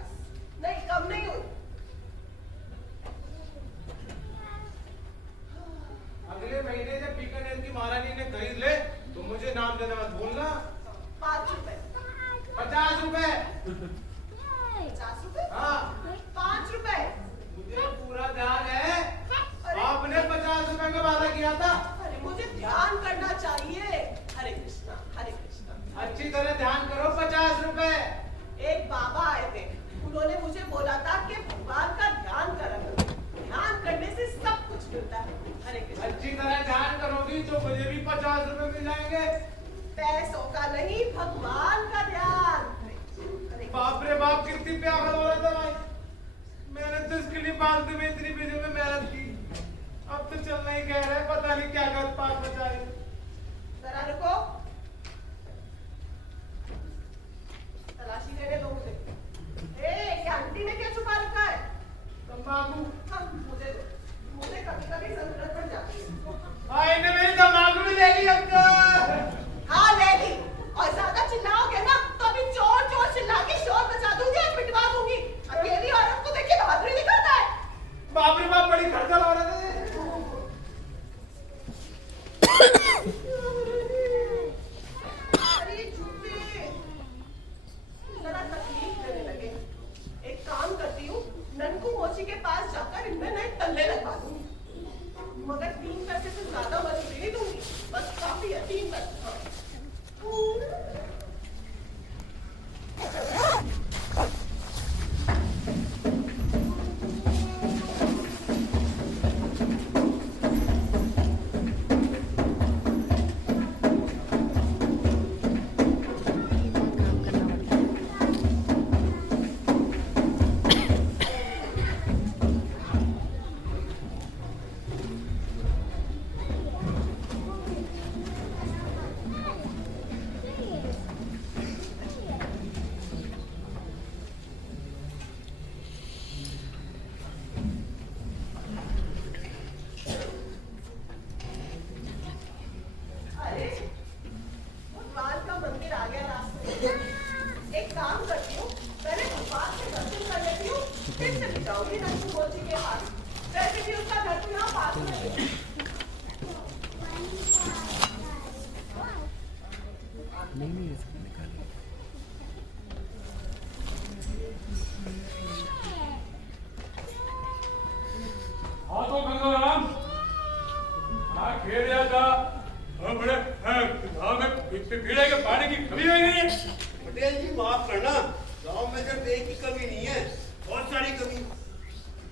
50 रुपए? हाँ 5 रुपए? मुझे पूरा ध्यान है। अरे आपने 50 रुपए का वादा किया था। अरे मुझे ध्यान करना चाहिए। हरे कृष्णा हरे कृष्णा। अच्छी तरह ध्यान करो। 50 रुपए। एक बाबा आए थे, उन्होंने मुझे बोला था कि भगवान का ध्यान करा करो, ध्यान करने से सब कुछ मिलता है। हरे कृष्णा। अच्छी तरह ध्यान करोगी तो मुझे भी 50 रुपए मिल जाएंगे। पैसों का नहीं, भगवान का ध्यान। हरे बाप रे बाप, कितनी प्यार हो रहा था भाई। मैंने तो इसके लिए फालतू में इतनी पैसे में मेहनत की, अब तो चलना ही कह रहा है। पता नहीं क्या गलत बात बचा रही। जरा रुको, तलाशी लेने दो मुझे। ये आंटी ने क्या छुपा रखा है? तंबाकू। हाँ, मुझे दो, मुझे कभी कभी जरूरत पड़ जाती है। हाँ, इन्हें मेरी तंबाकू भी ले ली अब तो। हाँ ले ली, और ज्यादा चिल्लाओगे ना तो अभी जोर जोर चिल्ला के शोर मचा दूंगी और पिटवा दूंगी। अकेली औरत को देख के बहादुरी दिखाता है। बाप रे बाप, बड़ी खर्चा हो रहा था। अरे झूठे, जरा तकलीफ देने लगे। एक काम करती हूँ, ननकू मोची के पास जाकर इनमें नए तल्ले लगवा दूंगी, मगर 3 पैसे से ज्यादा मजदूरी नहीं दूंगी। बस काफी है 3 पैसे। हाँ। अरे भगवान का मंदिर आ गया रास्ते में। एक काम करती हूँ, पहले भगवान के दर्शन कर लेती हूँ, फिर चली जाऊंगी नंदू मोची के पास। वैसे भी उसका घर तो यहाँ पास में है। हाँ तो गंगाराम, हाँ खेल रहा था। हाँ बड़े गाँव में पीने के पानी की कमी हुई नहीं है। पटेल जी माफ करना, गांव में सिर्फ एक ही कमी नहीं है, बहुत सारी कमी।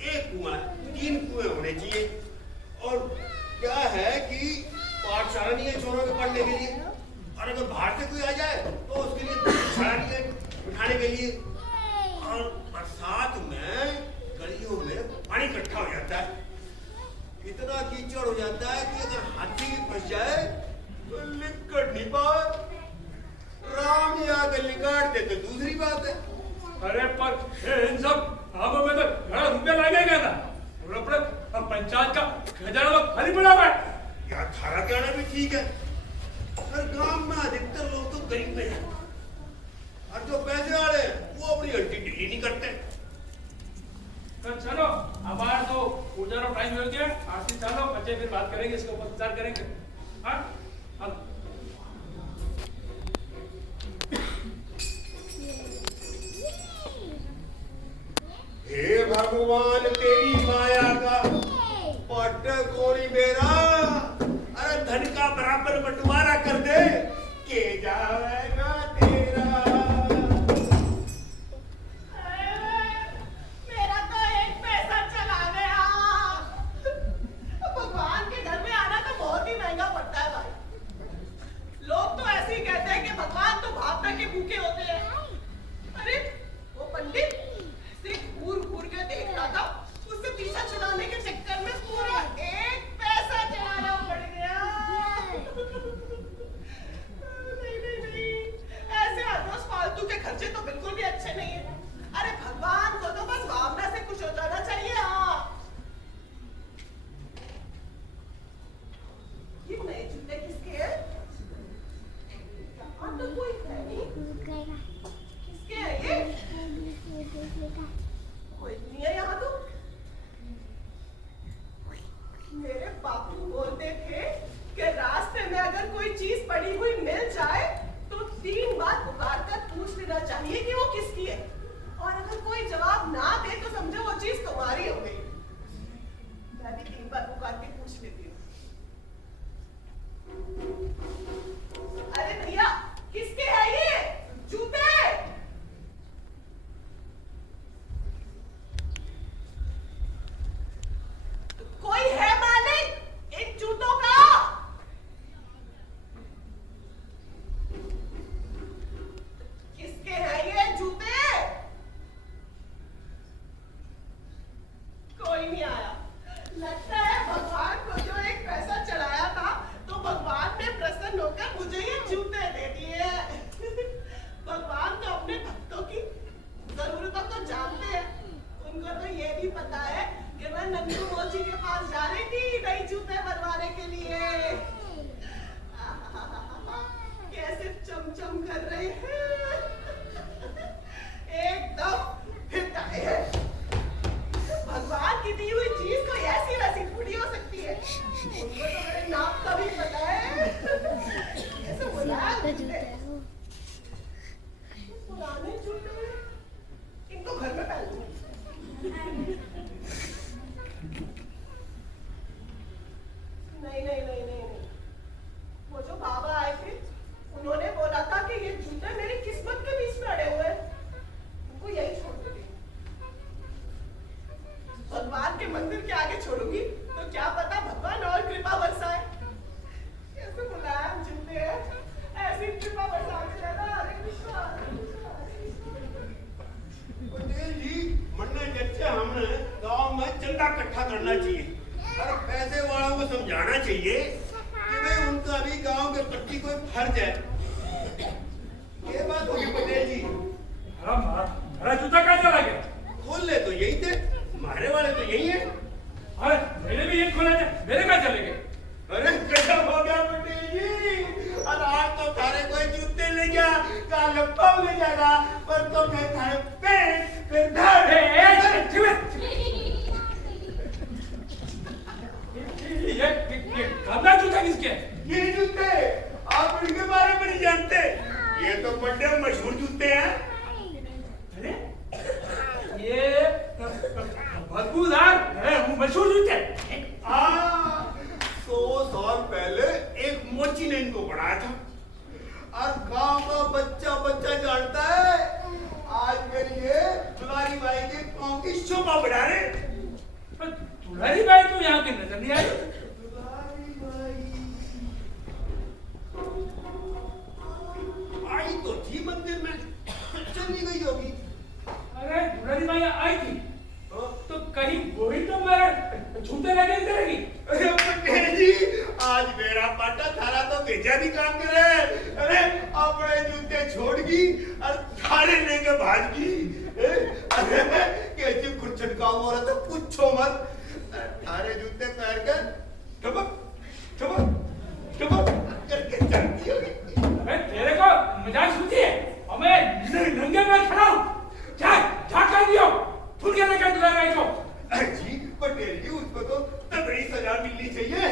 एक कुआं, 3 कुएं होने चाहिए। और क्या है कि पाठशाला नहीं है छोरों के पढ़ने के लिए, और अगर बाहर से कोई आ जाए तो उसके लिए पाठशाला नहीं है उठाने के लिए। और बरसात में गलियों में पानी इकट्ठा हो जाता है, इतना कीचड़ हो जाता है कि अगर हाथी फंस जाए तो लिकट नहीं पाए। राम ही आकर लिकाट दे तो दूसरी बात है। अरे पर इन सब कामों में तो बड़ा रुपया लगेगा ना, और अपने पंचायत का खजाना तो खाली पड़ा हुआ है। यार थारा कहना भी ठीक है, पर गांव में अधिकतर लोग तो गरीब हैं, और जो पैसे वाले हैं वो अपनी हड्डी ढीली नहीं करते। तो चलो हमारा तो पूजा का टाइम हो गया, आरती चलो, बच्चे फिर बात करेंगे, इसके ऊपर विचार करेंगे। हाँ हाँ। हे भगवान तेरी माया का पट कोरी मेरा, अरे धन का बराबर बंटवारा कर दे के जाएगा तेरा। मेरा तो एक पैसा चला गया। भगवान के घर में आना तो बहुत ही महंगा पड़ता है भाई। लोग तो ऐसे ही कहते हैं कि भगवान तो भावना के भूखे होते हैं। अरे वो पंडित सिर्फ घूर घूर के देख रहा था, उससे पीछा छुड़ाने के चक्कर में पूरा 1 पैसा चलाना पड़ गया। नहीं नहीं नहीं, तुमको तो ये भी पता है कि मैं नंदू मोची के पास जा रही थी नई जूते बनवाने के लिए। कैसे चमचम कर रहे हैं, एकदम हिट आए हैं। भगवान की दी हुई चीज कोई ऐसी वैसी थोड़ी हो सकती है। उनको तो मेरे नाम का भी पता है। कैसे बुलाया जूते, पुराने जूते इनको घर में पहन लूं। नहीं, वो जो बाबा आए थे उन्होंने बोला था कि ये जूते मेरी किस्मत के बीच में अड़े हुए हैं, उनको यही छोड़ दूंगी। भगवान के मंदिर के आगे छोड़ूंगी तो क्या पता भगवान और कृपा बरसाए। कैसे बुलाया जूते हैं, ऐसी कृपा बरसा के रहना। हरे कृष्णा, हरे कृष्णा, हरे कृष्णा। पटेल जी, मन्ना जैसे हमने गांव में चंदा इकट्ठा करना चाहिए और पैसे वालों को समझाना चाहिए कि भाई उनका भी गांव के प्रति कोई फर्ज है। ये बात होगी पटेल जी। हमारा जूता कहाँ चला गया? खोल ले तो यही थे, हमारे वाले तो यही है। अरे मैंने भी ये खोला था, मेरे कहाँ चले गए? अरे गजब हो गया पटेल जी। और आज तो थारे कोई जूते ले गया, कल पाव ले जाएगा, पर तो फिर थारे पेट, फिर धड़। ये गंदा जूता किसके? ये जूते आप इनके बारे में नहीं जानते, ये तो बड़े मशहूर जूते हैं। अरे ये बदबूदार मशहूर जूते। 100 साल पहले एक मोची ने इनको बनाया था और गांव का बच्चा जानता है आज मेरी ये दुलारी बाई के पांव की शोभा बढ़ा रहे। दुलारी बाई तो यहाँ के नजर नहीं आई। दुलारी बाई आई तो थी मंदिर में, चली गई होगी। अरे दुलारी बाई आई थी तो कहीं वही तो मेरे जूते लगे करेगी। अरे पटेल जी, आज मेरा पाटा थारा तो बेचा भी काम कर रहा है। अरे अपने जूते छोड़गी और थारे लेके भागी। अरे कैसी कुछ काम हो रहा था, पूछो मत। थारे जूते पहन कर ठबक करके चलती होगी। अरे तेरे को मजाक सूझी है और मैं नंगे में खड़ा हूँ। जा कर दियो, फुल के लेकर दुलारी बाई को। जी पटेल जी, उसको तो तगड़ी सजा मिलनी चाहिए।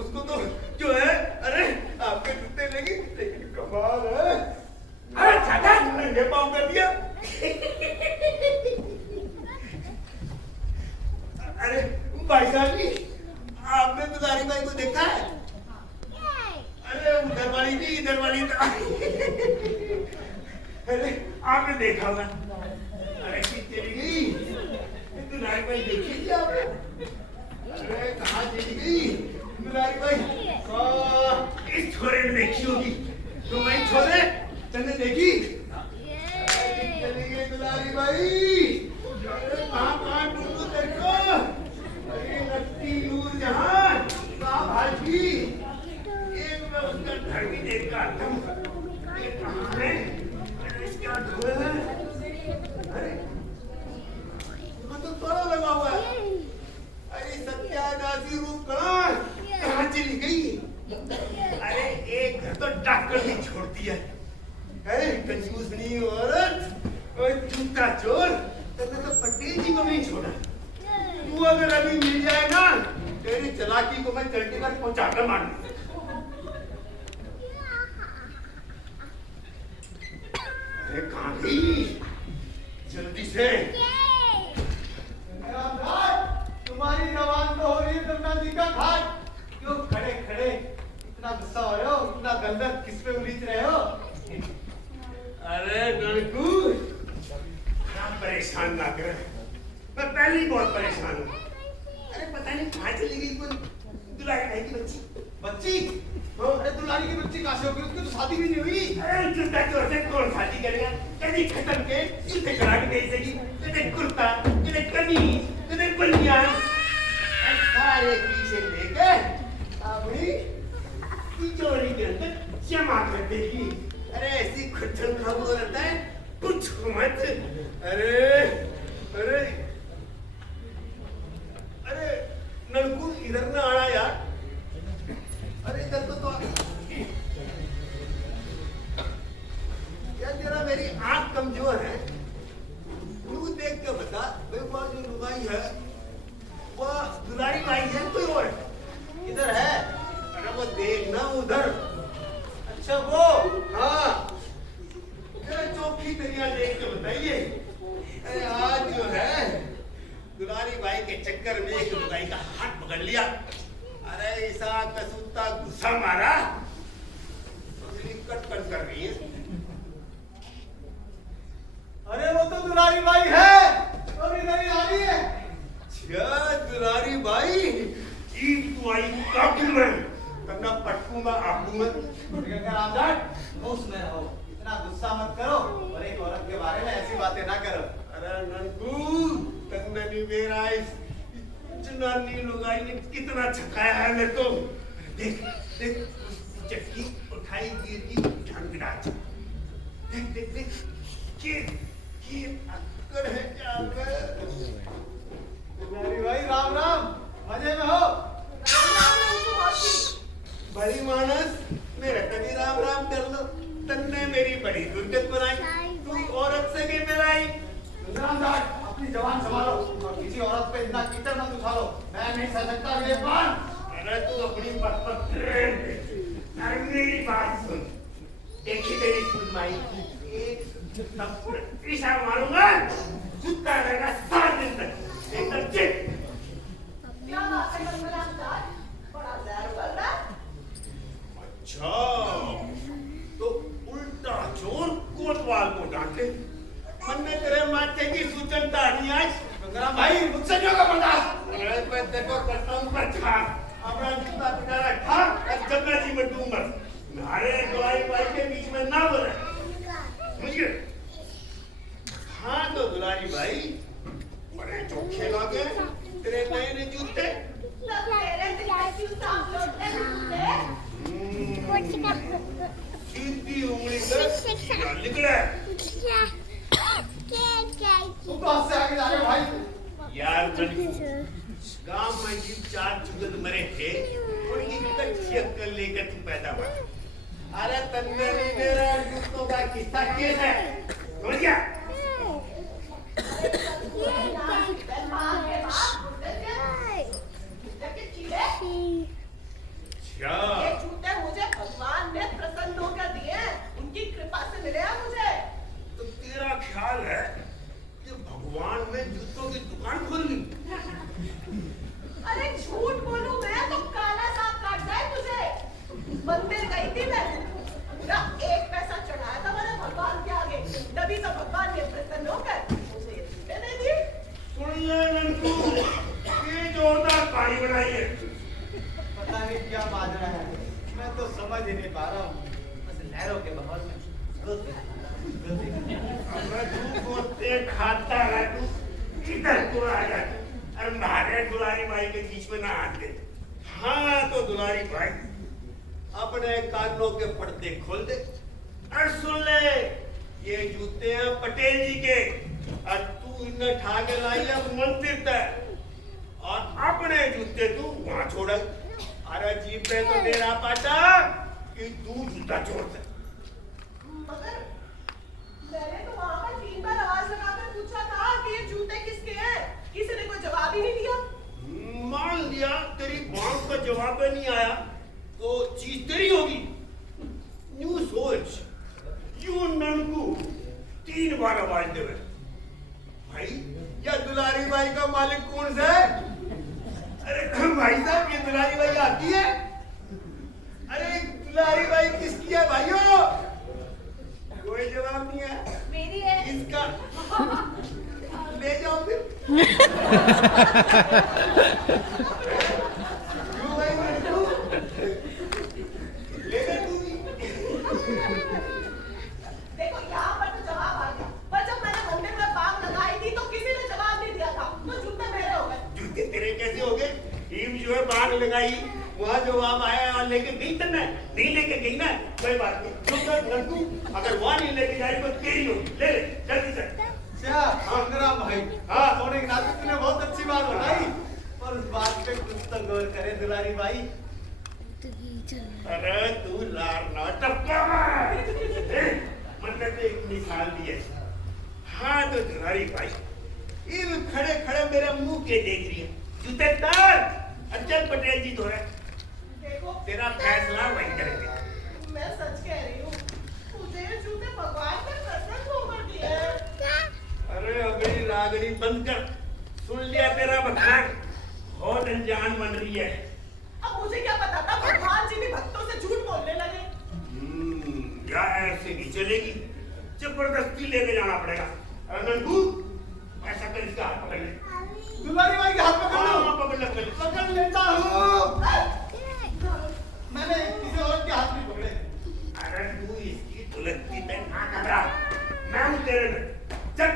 उसको तो जो है, अरे आपके जूते लेगी, लेकिन कमाल है। अरे चाचा नंगे पाँव कर दिया। अरे भाई साहब जी, आपने दुलारी बाई को देखा है? अरे उधर वाली थी, इधर वाली था। अरे आपने देखा होगा। अरे चली गई दुलारी बाई, देखी थी आपने? अरे कहाँ चली गई दुलारी बाई? इस छोरे ने देखी होगी। तो मैं छोरे तने देखी? चली गई दुलारी बाई। अरे कहाँ ढूंढूं तेरे को? अरे नकली नूर जहां कहाँ भागी? एक मैं उसका घर भी देख कर आता हूँ। ये कहाँ है? अरे इसका घर है। अरे तो ताला लगा हुआ है। अरे सत्यानाशी रूप कहाँ चली गई? अरे एक घर तो डॉक्टर ने छोड़ दिया। अरे कंजूसनी औरत और जूता चोर, तब तो पटेल जी को नहीं छोड़ा। तू अगर अभी मिल जाए ना, तेरी चालाकी को मैं चंडीगढ़ पहुंचाकर मार दूं। अरे कहाँ गई? जल्दी से। तुम्हारी जवान तो हो रही है गंगा जी का घाट। क्यों खड़े खड़े इतना गुस्सा हो रहे हो, इतना गंदर किस पे उलीझ रहे हो? अरे ननकू, परेशान ना कर, मैं पहले ही बहुत परेशान हूँ। अरे पता नहीं कहाँ चली गई कोई दुलारी बाई की बच्ची। अरे दुलारी की बच्ची कहाँ से होगी? उसकी तो शादी भी नहीं हुई। अरे जूता चोर से कौन शादी करेगा? कभी खत्म के जूते चुरा के दे सकी, कभी कुर्ता, कभी कमीज, कभी बनियान, सारे पीछे लेकर अपनी तिजोरी के अंदर जमा कर देगी। अरे ऐसी खुदन का वो रहता है, कुछ मत। अरे बाई है, वह दुलारी बाई है कोई और? इधर है। अरे वो देखना उधर। अच्छा वो। हाँ, जरा चौकी तरिया देख के बताइए। अरे आज जो है दुलारी बाई के चक्कर में एक लुगाई का हाथ पकड़ लिया। अरे ऐसा कसूता गुस्सा मारा, कट कर रही है। अरे वो तो दुलारी बाई है, और इधर ही आ रही है। अच्छा दुलारी बाई, जीव तू आई काबू में, तब ना पटकू में आपू में। रामजाट, होश में रहो, इतना गुस्सा मत करो और एक औरत के बारे में ऐसी बातें ना करो। अरे ननकू, तन्ननी मेरा इस जनानी लुगाई ने कितना छकाया है मेरे को। देख देख, उस चक्की उठाई गिर की ढंगड़ा। देख देख देख, ये अक्कड़ है क्या कर? दुलारी बाई राम राम, मजे में हो? बड़ी मानस, मेरा कभी राम राम कर लो। तन्ने मेरी बड़ी दुर्गत बनाई, तू औरत से क्यों मिलाई? रामजाट, अपनी जबान संभालो और किसी औरत पे इतना कीचड़ मत उछालो। मैं नहीं सह सकता मेजबान। अरे तू अपनी बात पर ट्रेन दे। अरे मेरी बात सुन, देखी तेरी सुनवाई एक थप्पड़ ऐसा मारूंगा, जूता रहेगा 7 दिन तक। एकदम चिट। क्या बात है रामजाट, बड़ा जहर उगल रहा है। अच्छा, तो उल्टा चोर कोतवाल को डांटे। मन में तेरे माथे की सूचनता नहीं आज। गंगाराम भाई, मुझसे नहीं होगा बर्दाश्त। अरे मैं देखो करता हूँ पर था। अपना जूता पिटारा था, अब जगह जी में डूब मत। नारे दुलाई बाई के बीच में ना बोले। समझ गए? हाँ तो दुलारी भाई, बड़े चोखे लगे तेरे नए नए जूते। तब तेरे दिल की सांप लौटने जूते। सीधी उंगली कर निकले। तुम कहाँ से आगे जा रहे हो भाई? यार गांव में जिन 4 जुगत मरे थे, उनकी कच्ची अक्कल लेकर तू पैदा हुआ। अरे तन्ने ने मेरा जूतों का किस्सा केस है, समझ गया? ये जूते मुझे भगवान ने प्रसन्न होकर दिए, उनकी कृपा से मिले हैं मुझे। तो तेरा ख्याल है कि भगवान ने जूतों की दुकान खोल ली? अरे झूठ बोलूं मैं तो काला सांप काट जाए तुझे। मंदिर गई थी मैं, पूरा 1 पैसा चढ़ाया था मैंने भगवान के आगे, तभी तो भगवान ने प्रसन्न होकर मुझे ये जूते दे दिए। सुन ले ननकू, ये जोरदार कहानी बनाई है। पता नहीं क्या बात रहा है, मैं तो समझ ही नहीं पा रहा हूँ। बस लहरों के बहाव में अब तू गोते खाता है, तू इधर को आ जा। अरे मारे दुलारी बाई के बीच में ना हाथ दे। हाँ तो दुलारी बाई, अपने कानों के पर्दे खोल दे और सुन ले, ये जूते हैं पटेल जी के, और तू इन्हें ठा के लाई अब मंदिर तक, और अपने जूते तू वहां छोड़। अरे जीप पे तो मेरा पाचा कि तू जूता छोड़ दे। मगर मैंने तो वहां पर 3 बार आवाज लगाकर पूछा था कि ये जूते किसके हैं, किसी ने कोई जवाब ही नहीं दिया। मान लिया तेरी बात का जवाब नहीं आया तो चीज तेरी होगी। न्यू सोच, यू ननकू 3 बार आवाज देवे भाई, या दुलारी बाई का मालिक कौन सा है? अरे भाई साहब, ये दुलारी बाई आती है। अरे दुलारी बाई किसकी है भाइयों? कोई जवाब नहीं है। मेरी है। इसका ले जाओ फिर। क्यों भाई ननकू? ले ले तू भी। देखो यहाँ पर तो जवाब आ गया, पर जब मैंने मंदिर में बाग लगाई थी तो किसी ने जवाब नहीं दिया था, तो जूते मेरे हो गए। जूते तेरे कैसे हो गए? टीम जो है बाग लगाई, वहाँ जवाब आया और लेके गई तब नहीं लेके गई ना, कोई बात नहीं। चुप कर ननकू, अगर वहाँ नहीं लेके जाए तो तेरी होगी। ले ले जल्दी से। गंगाराम भाई, हाँ। सोने के नाते तूने बहुत अच्छी बात बताई, और उस बात पे कुछ तो गौर करे दुलारी बाई। अरे तू लार ना टपका मन ने तो एक निकाल दिए। हाँ तो दुलारी भाई, इन खड़े खड़े मेरे मुंह के देख रही है। जूते तार अचल पटेल जी तो है, देखो तेरा फैसला वही करेंगे। मैं सच कह रही हूँ, मुझे जूते भगवान ने प्रसन्न होकर दिए हैं। अरे अगली रागड़ी बंद कर, सुन लिया तेरा बखान, बहुत अनजान बन रही है। अब मुझे क्या पता था भगवान जी भी भक्तों से झूठ बोलने लगे। या ऐसे नहीं चलेगी, जबरदस्ती लेके जाना पड़ेगा। नंदू ऐसा कर, इसका हाथ पकड़ ले। दुलारी बाई के हाथ पकड़ लो। हाँ, पकड़ ले, पकड़ ले। पकड़ लेता हूँ। मैंने किसी और के हाथ नहीं पकड़े। अरे तू इसकी दुलत्ती पे ना घबरा, मैं हूँ तेरे में। चल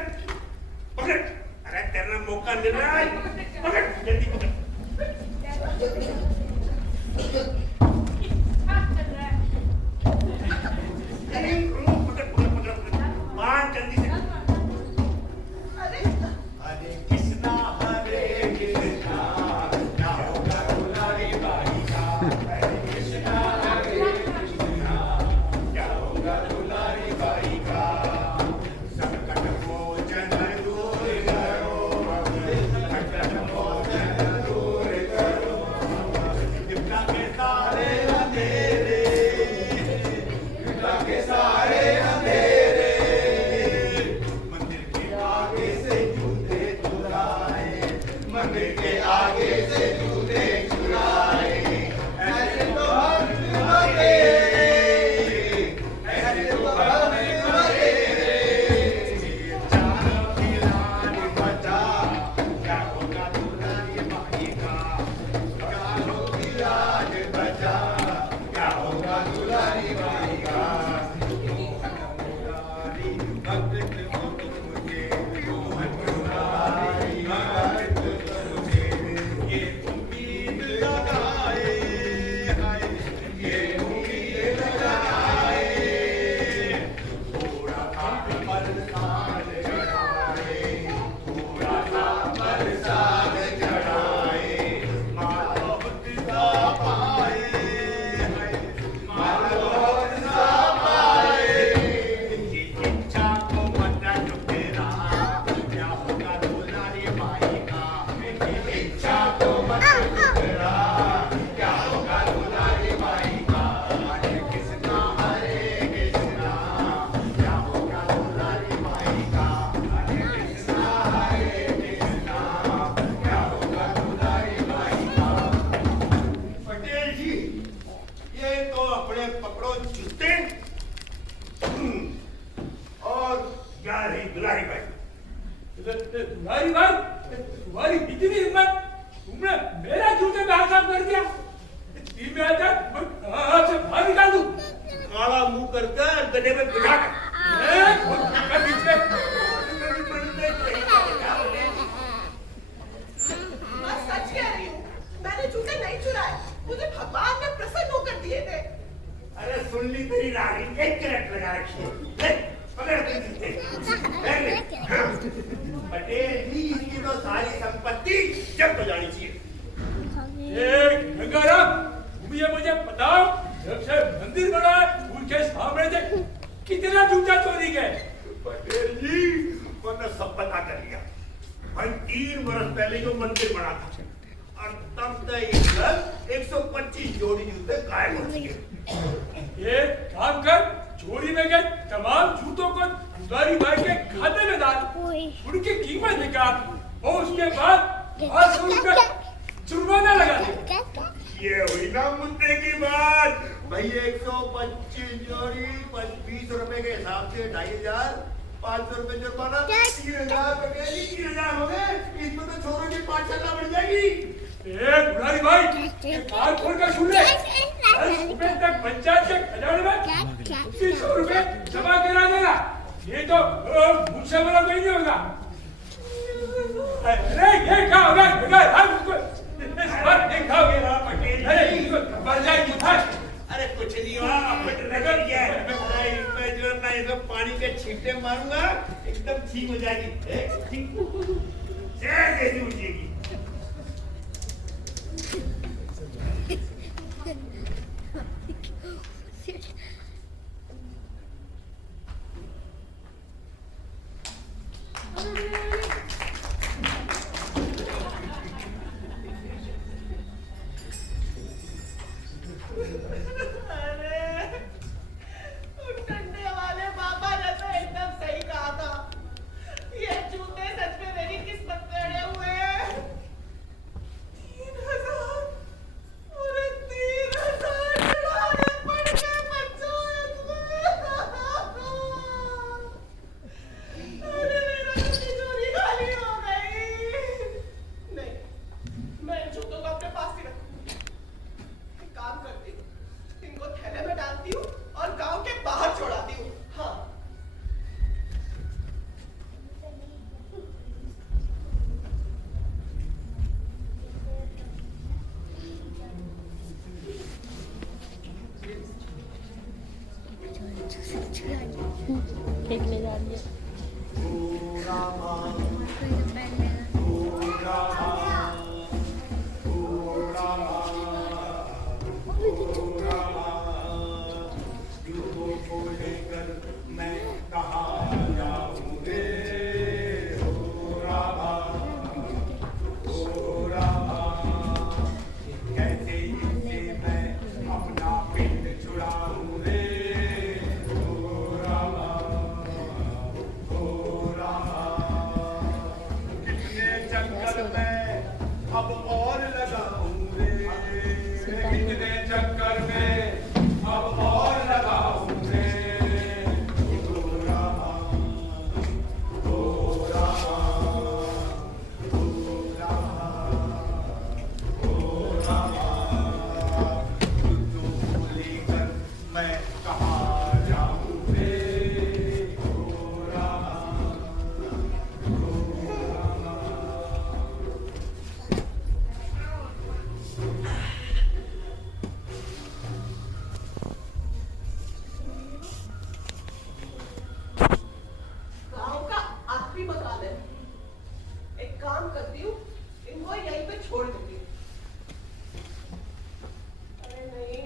पकड़, अरे तेरा मौका मिल रहा है, पकड़ जल्दी पकड़। पकड़ पकड़ पकड़ पकड़, बांध जल्दी से। अरे हरे कृष्णा क्या होगा दुलारी बाई का। हरे कृष्णा क्या होगा दुलारी बाई का। संकट मोचन दूर करो, संकट मोचन दूर करो। विपदा के सारे अंधेरे, विपदा के सारे अंधेरे। मंदिर के आगे से जूते चुराए, मंदिर के आगे से जूते चुराए। ऐसे तो भक्त मरे, ऐसे तो भक्त मरे। चारों की लाज बचा, क्या होगा दुलारी बाई का। चारों की लाज बचा, क्या होगा दुलारी बाई का। दुलारी भक्त मुझे, दुलारी भक्त मुझे, ये उम्मीद लगाए, हाय ये उम्मीद लगाए। थोड़ा सा बरसात चढ़ाए, थोड़ा सा बरसात चढ़ाए। माँ बहुत सा पाए, हाय माँ बहुत सा पाए। इनकी इच्छा को मदद तेरा, क्या होगा दुलारी बाई का। इनकी इच्छा को मदद तेरा, क्या होगा दुलारी बाई का। हरे कृष्णा क्या होगा दुलारी बाई का। हरे कृष्णा क्या होगा दुलारी बाई का। पटेल जी, ये तो अपने पकड़ो जूते और जा रही दुलारी बाई। दुलारी भाई, तुम्हारी इतनी हिम्मत, तुमने मेरा जूते में हाथ कर दिया। मैं आता से बाहर निकाल दूं। काला मुंह करके गड्ढे में गिरा कर। मैं सच कह रही हूँ, मैंने जूते नहीं चुराए, मुझे भगवान ने प्रसन्न होकर दिए थे। अरे सुन ली तेरी रानी, एक करंट लगा रखी है। ले, पकड़ के जूते। ले, ले। पटेल जी, इसकी तो सारी संपत्ति जब्त हो जानी चाहिए। गंगाराम, तुम ये मुझे बताओ, जब से मंदिर बना है, उनके सामने से कितना जूता चोरी गए। पटेल जी, मैंने सब पता कर लिया। भाई 3 वर्ष पहले जो मंदिर बना था, और तब तक इधर 125 जोड़ी जूते गायब हो चुके। ये काम कर, चोरी में गए तमाम जूतों को दुलारी बाई के खाते में डाल, उनकी कीमत निकाल और उसके बाद 800 रुपये जुर्माना लगा दे। ये हुई ना मुद्दे की बात। भाई 125 जोड़ी 20 रुपए के हिसाब से 2500, 500 रुपए जुर्माना, 3000 रुपए, 3000 हो गए। इसमें तो छोरों की पाठशाला बढ़ जाएगी। दुलारी भाई, ये कार खोल कर सुन ले, 10 रुपए तक पंचायत के खजाने में 300 रुपए जमा करा देना। ये तो मुझसे बड़ा कोई नहीं होगा। अरे ये क्या होगा? अरे कुछ नहीं हुआ, नगर क्या है। मैं जो ना ये सब पानी के छींटे मारूंगा, एकदम ठीक हो जाएगी। ठीक जैसे उठेगी। फेंकने जा रही है। गांव का आखिरी मकान है। एक काम करती हूँ, इनको यहीं पे छोड़ देती हूँ। अरे नहीं,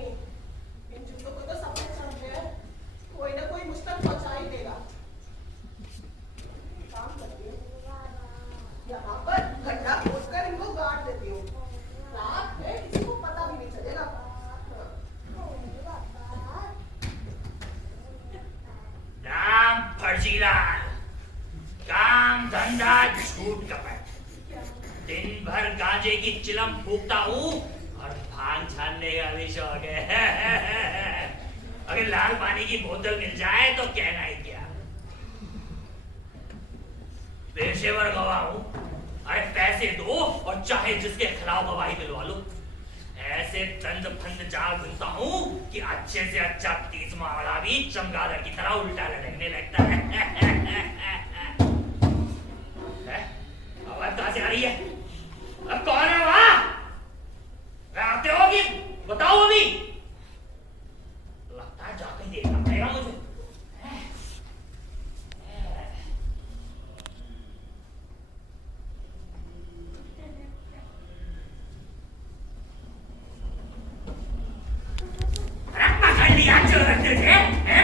इन जूतों को तो सबने समझे है, कोई ना कोई मुझ तक पहुंचा ही देगा। काम करती हूँ, यहाँ पर गड्ढा खोदकर इनको गाड़ देती हूँ। रात में किसी को पता भी नहीं चलेगा। नाम फर्जीलाल, काम धंधा झूठ कपट। दिन भर गांजे की चिलम फूकता हूँ और भांग छानने का भी शौक है। अगर लाल पानी की बोतल मिल जाए तो कहना ही क्या। पेशेवर गवाह हूँ, अरे पैसे दो और चाहे जिसके खिलाफ गवाही दिलवा लो। ऐसे तंज फंद चाल बुनता हूँ कि अच्छे से अच्छा 30 मामला भी चमगादड़ की तरह उल्टा लटकने लगता है। आवाज कहाँ से आ रही है? अब कौन है वहां? आते हो कि बताओ अभी। लगता है जाकर देखना पड़ेगा मुझे।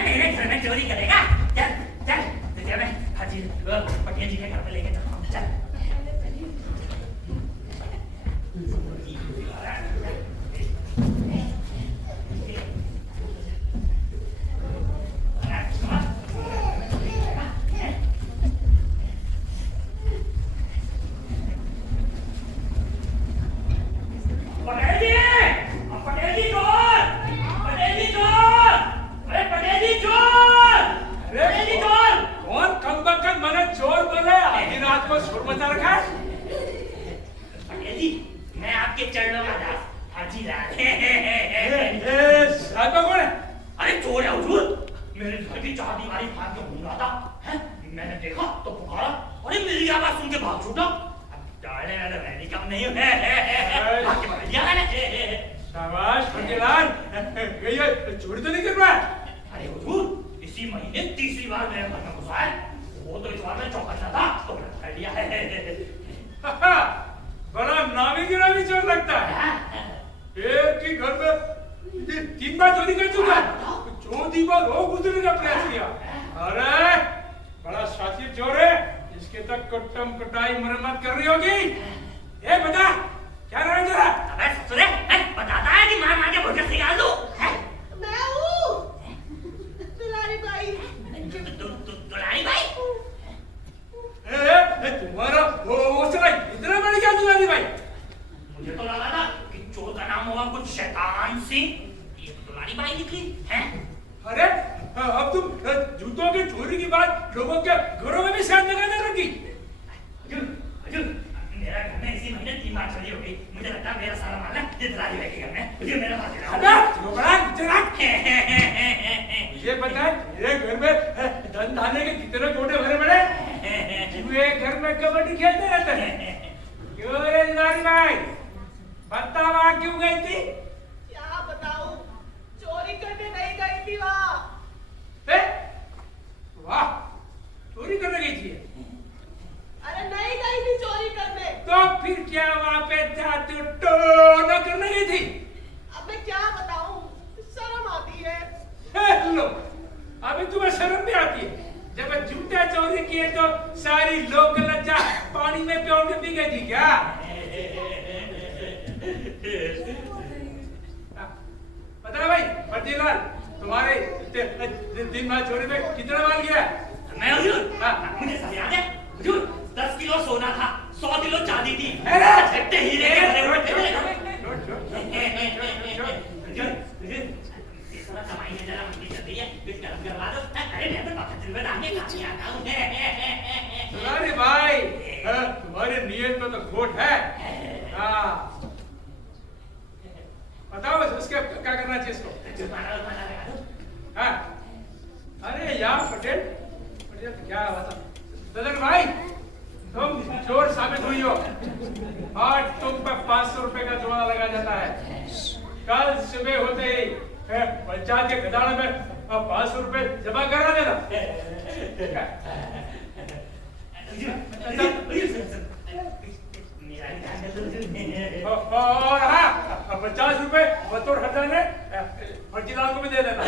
मेरे घर में चोरी करेगा? चल चल तुझे मैं हाजी पटेल जी के घर पे लेके चलता हूँ। चल मैं आपके चरणों का दास हाजी लाल। अरे चोर है हुजूर, मेरे घर की चार दीवारी फाड़ के घूम रहा था। मैंने देखा तो पुकारा, अरे मेरी आवाज सुन के भाग छूटा। अब डालने वाला मैं भी कम नहीं हूँ। शाबाश फर्जीलाल, ये चोरी तो नहीं कर रहा है? अरे हुजूर, इसी महीने तीसरी बार मेरे घर में घुसा है। वो तो इस बार मैं चौकन्ना था तो मैंने पकड़ लिया है। बड़ा नामी गिरामी चोर लगता है। एक ही घर में 3 बार चोरी कर चुका है। चौथी बार वो गुजरने का प्रयास किया। अरे बड़ा शातिर चोर है, इसके तक कट्टम कटाई मरम्मत कर रही होगी। ये बता क्या रहा है तेरा? अबे सुने, बताता है कि मार मार के भोजन निकाल दूं। मैं हूँ दुलारी भाई। दुलारी भाई? तुम्हारा वो सराय इतना बड़ी क्या दुलारी भाई? मुझे तो लगा था कि चोर का नाम होगा कुछ शैतान सिंह। ये तो दुलारी भाई निकली हैं? अरे अब तुम जूतों की चोरी की बात लोगों के घरों में भी शायद लगाने लगी। हजूर, मेरा घर में इसी महीने 3 बार चोरी हो गई। मुझे लगता है मेरा सारा माल ना ये दुलारी भाई के घर में। मुझे मेरा माल देना। मुझे पता है मेरे घर में धन धाने के कितने कोटे भरे पड़े। वे घर में कबड्डी खेलते रहते हैं। क्यों रे दुलारी भाई, बता वहाँ क्यों गई थी? क्या बताऊं, चोरी करने नहीं गई थी वहाँ। क्या वहां पे जादू टोना करने गई थी? अब मैं क्या बताऊं, शर्म आती है। लो, अभी तुम्हें शर्म भी आती है? जब जूता चोरी किए तो सारी लोक लज्जा पानी में प्योर के पी गई थी क्या? पता है भाई फर्जीलाल, तुम्हारे दिन बाद चोरी में कितना माल गया? मैं हुजूर, मुझे सब याद है हुजूर, 10 किलो सोना था, 100 किलो चांदी थी, अरे! छट्टे हीरे के भरे हुए थे। हुजूर, इस तरह कमाई में जरा मंदी चल रही है, कुछ कर्म करवा दो। अरे मैं तो बाहर में आके काम आता हूँ। अरे भाई, तुम्हारे नियत में तो खोट है। हाँ, बताओ उसके क्या करना चाहिए इसको? हाँ, अरे यार पटेल क्या बता, ददन भाई तुम चोर साबित हुई हो और तुम पर 500 रुपए का जुर्माना लगाया जाता है। कल सुबह होते ही पंचायत के खजाने में 500 रुपए जमा करा देना। और हाँ, 50 रुपए बतौर खजाने फर्जीलाल को भी दे देना।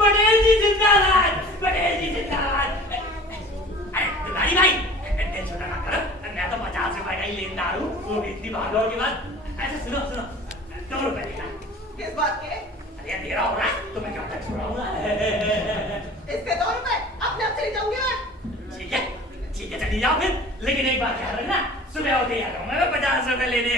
पटेल जी जिंदाबाद, पटेल जी जिंदाबाद। अरे दुलारी भाई, टेंशन ना करो, मैं तो 50 रुपए का ही लेनदार हूँ, वो इतनी भागदौड़ के बाद। अच्छा सुनो सुनो, 2 रुपए देना। किस बात के? अरे तेरा हो रहा है तो मैं क्यों टच छुड़ाऊंगा? इसके 2 रुपए अपने आप चली जाऊंगी मैं। ठीक है चली जाओ फिर, लेकिन एक बात ख्याल रखना, सुबह होते ही आ जाऊंगा मैं 50 रुपए लेने।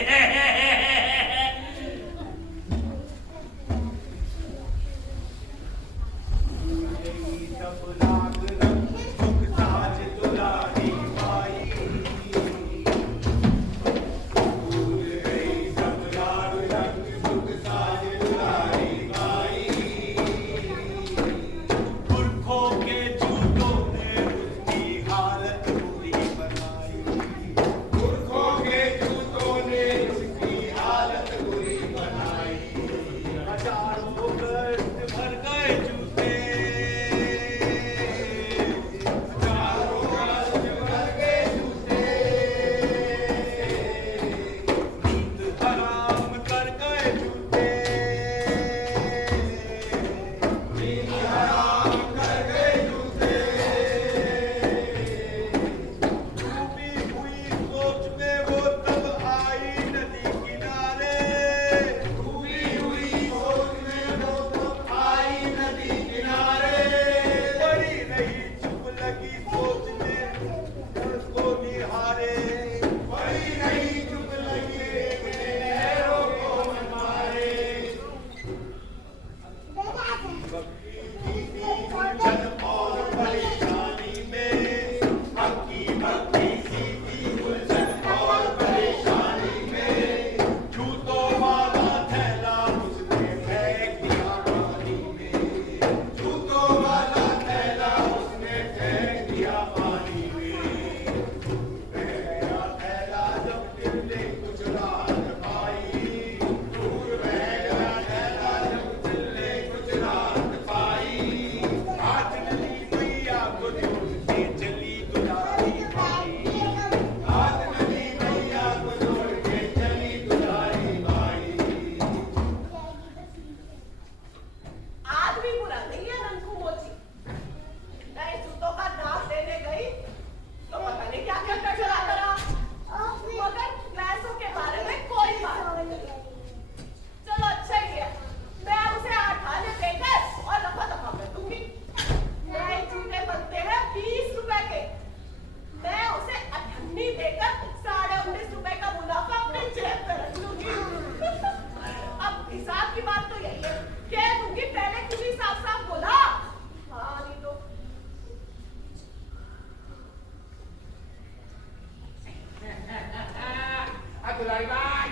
दुलारी भाई,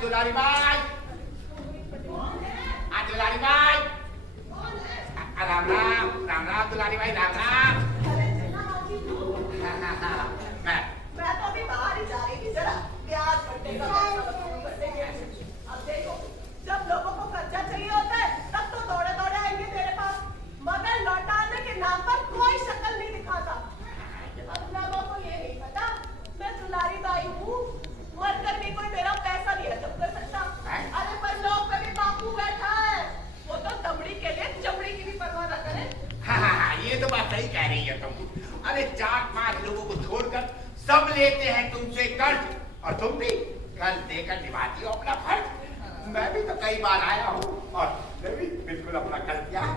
दुलारी भाई, राम राम, राम राम दुलारी भाई, राम राम। मैं तो अभी बाहर ही जा रही थी, जरा ब्याज भरने का अब देखो, जब लोगों को कर्जा चाहिए होता है तब तो दौड़े दौड़े आएंगे मेरे पास, मगर लौटाने के नाम पर कोई शक्ल नहीं दिखाता। अब लोगों को ये नहीं पता मैं दुलारी लेते हैं तुमसे कर्ज और तुम भी कर्ज देकर निभाती हो अपना फर्ज। मैं भी तो कई बार आया हूँ और मैं भी बिल्कुल अपना कर्ज दिया है।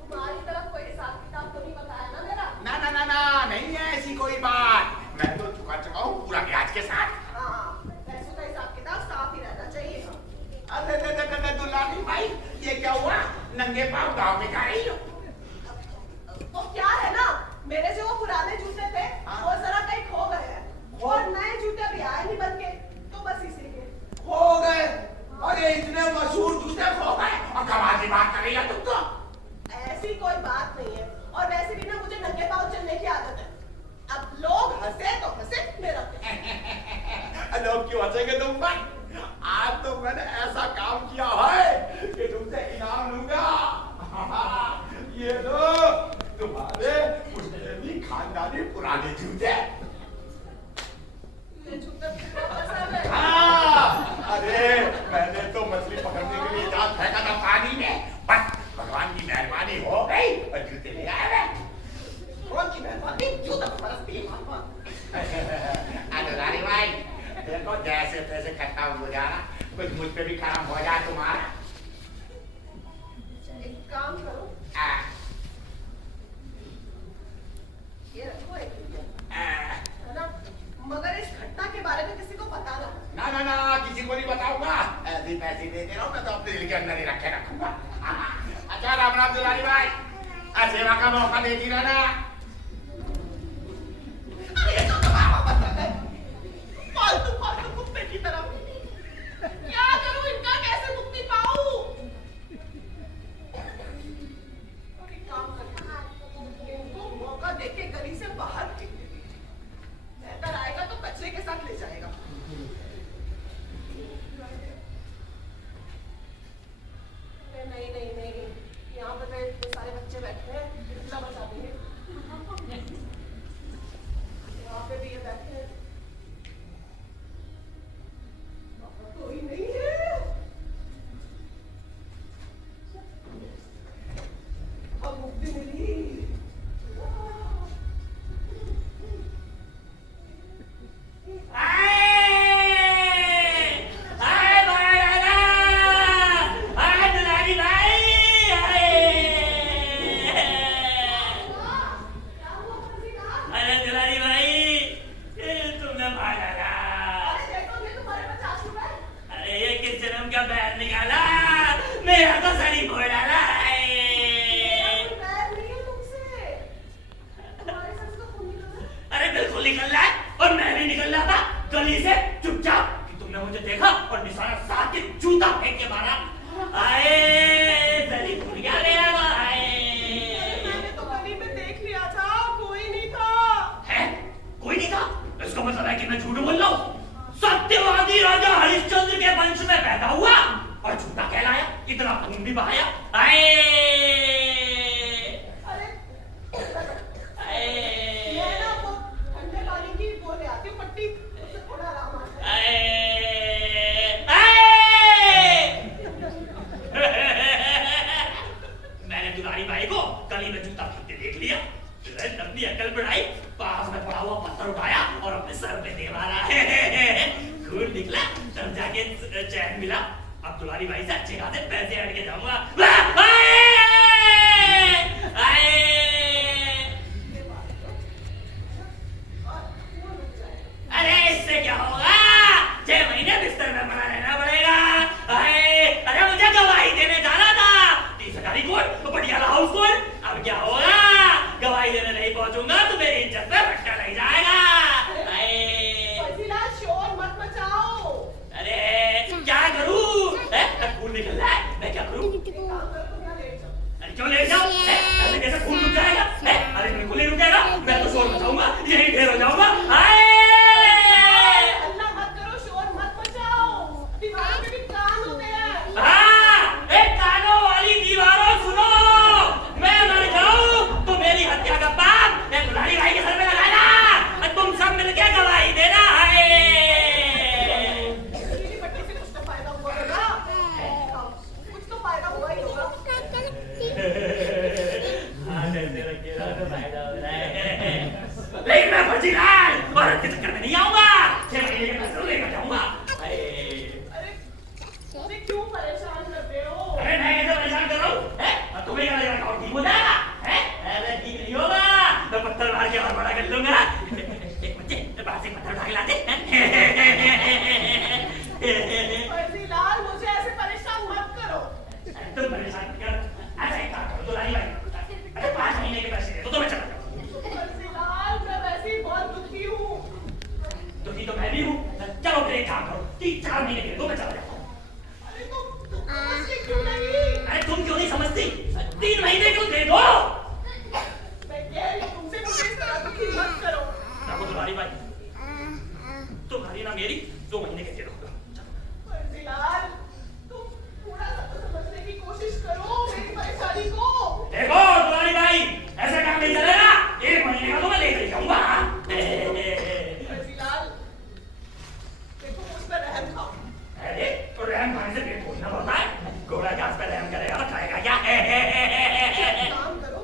तुम्हारी तरफ कोई हिसाब किताब तो नहीं बताया ना मेरा? ना ना ना ना, नहीं है ऐसी कोई बात। मैं तो चुका चुका हूँ पूरा ब्याज के साथ। हाँ, पैसों का हिसाब किताब साफ ही रहना चाहिए। अरे दुलारी भाई, ये क्या हुआ? नंगे पाँव गाँव में जा रही हो? तो क्या है ना, मेरे जो वो पुराने जूते थे वो जरा कहीं खो गए हैं और नए जूते अभी आए नहीं बन के, तो बस इसीलिए। खो गए? अरे इतने मशहूर जूते खो गए और कमाल की बात कर रही है तुम तो। ऐसी कोई बात नहीं है, और वैसे भी ना मुझे नंगे पाँव चलने की आदत है। अब लोग हंसे तो हंसे, मेरा लोग क्यों हंसेंगे तुम पर? आज तो मैंने ऐसा काम किया है कि तुमसे इनाम लूंगा। ये लो तुम्हारे उसने भी खानदानी पुराने जूते। ये जूते पसंद है। हाँ, अरे मैंने तो मछली पकड़ने के लिए जाल फेंका था पानी में, बस भगवान की मेहरबानी हो गई और जूते ले आए मैं। कौन सी मेहरबानी? जूता परस्ती है मामा। अरे भाई देखो, जैसे तैसे खत्म हो जाना, कुछ मुझ पे भी काम हो जाए तुम्हारा। एक काम करो, ये रखो एक रुपया, है ना? मगर इस घटना के बारे में किसी को बताना। ना ना ना, किसी को नहीं बताऊंगा। ऐसे पैसे देते रहो, मैं तो अपने दिल के अंदर ही रखे रखूंगा। अच्छा राम राम दुलारी भाई, सेवा का मौका देती रहना। अरे तो तुम्हारा पसंद है, फालतू फालतू कुत्ते की तरह। क्या करूं इनका, कैसे मुक्ति पाऊं? एक काम करते, इनको मौका देके गली से बाहर फेंक देते। बेहतर आएगा तो कचरे के साथ ले जाएगा। नहीं नहीं नहीं, यहाँ पे तो सारे बच्चे बैठे हैं, इतना बचा देंगे। यहाँ पे भी ये बैठे हैं, कोई नहीं है। अब मुक्ति मिली। क्यों ले जाओ? ऐसे कैसे खून रुक जाए? दुलारी भाई, तुम्हारी ना मेरी 2 महीने के दे दो। बंसीलाल, तुम थोड़ा सा तो समझने की कोशिश करो मेरी परेशानी को। देखो दुलारी भाई, ऐसा काम नहीं चलेगा। 1 महीने का तो मैं लेकर जाऊंगा। बंसीलाल, देखो मुझ पर रहम खाओ। अरे तो रहम खाने से पेट भरना होता है। घोड़ा घास पे रहम करेगा तो खाएगा क्या? एक काम करो,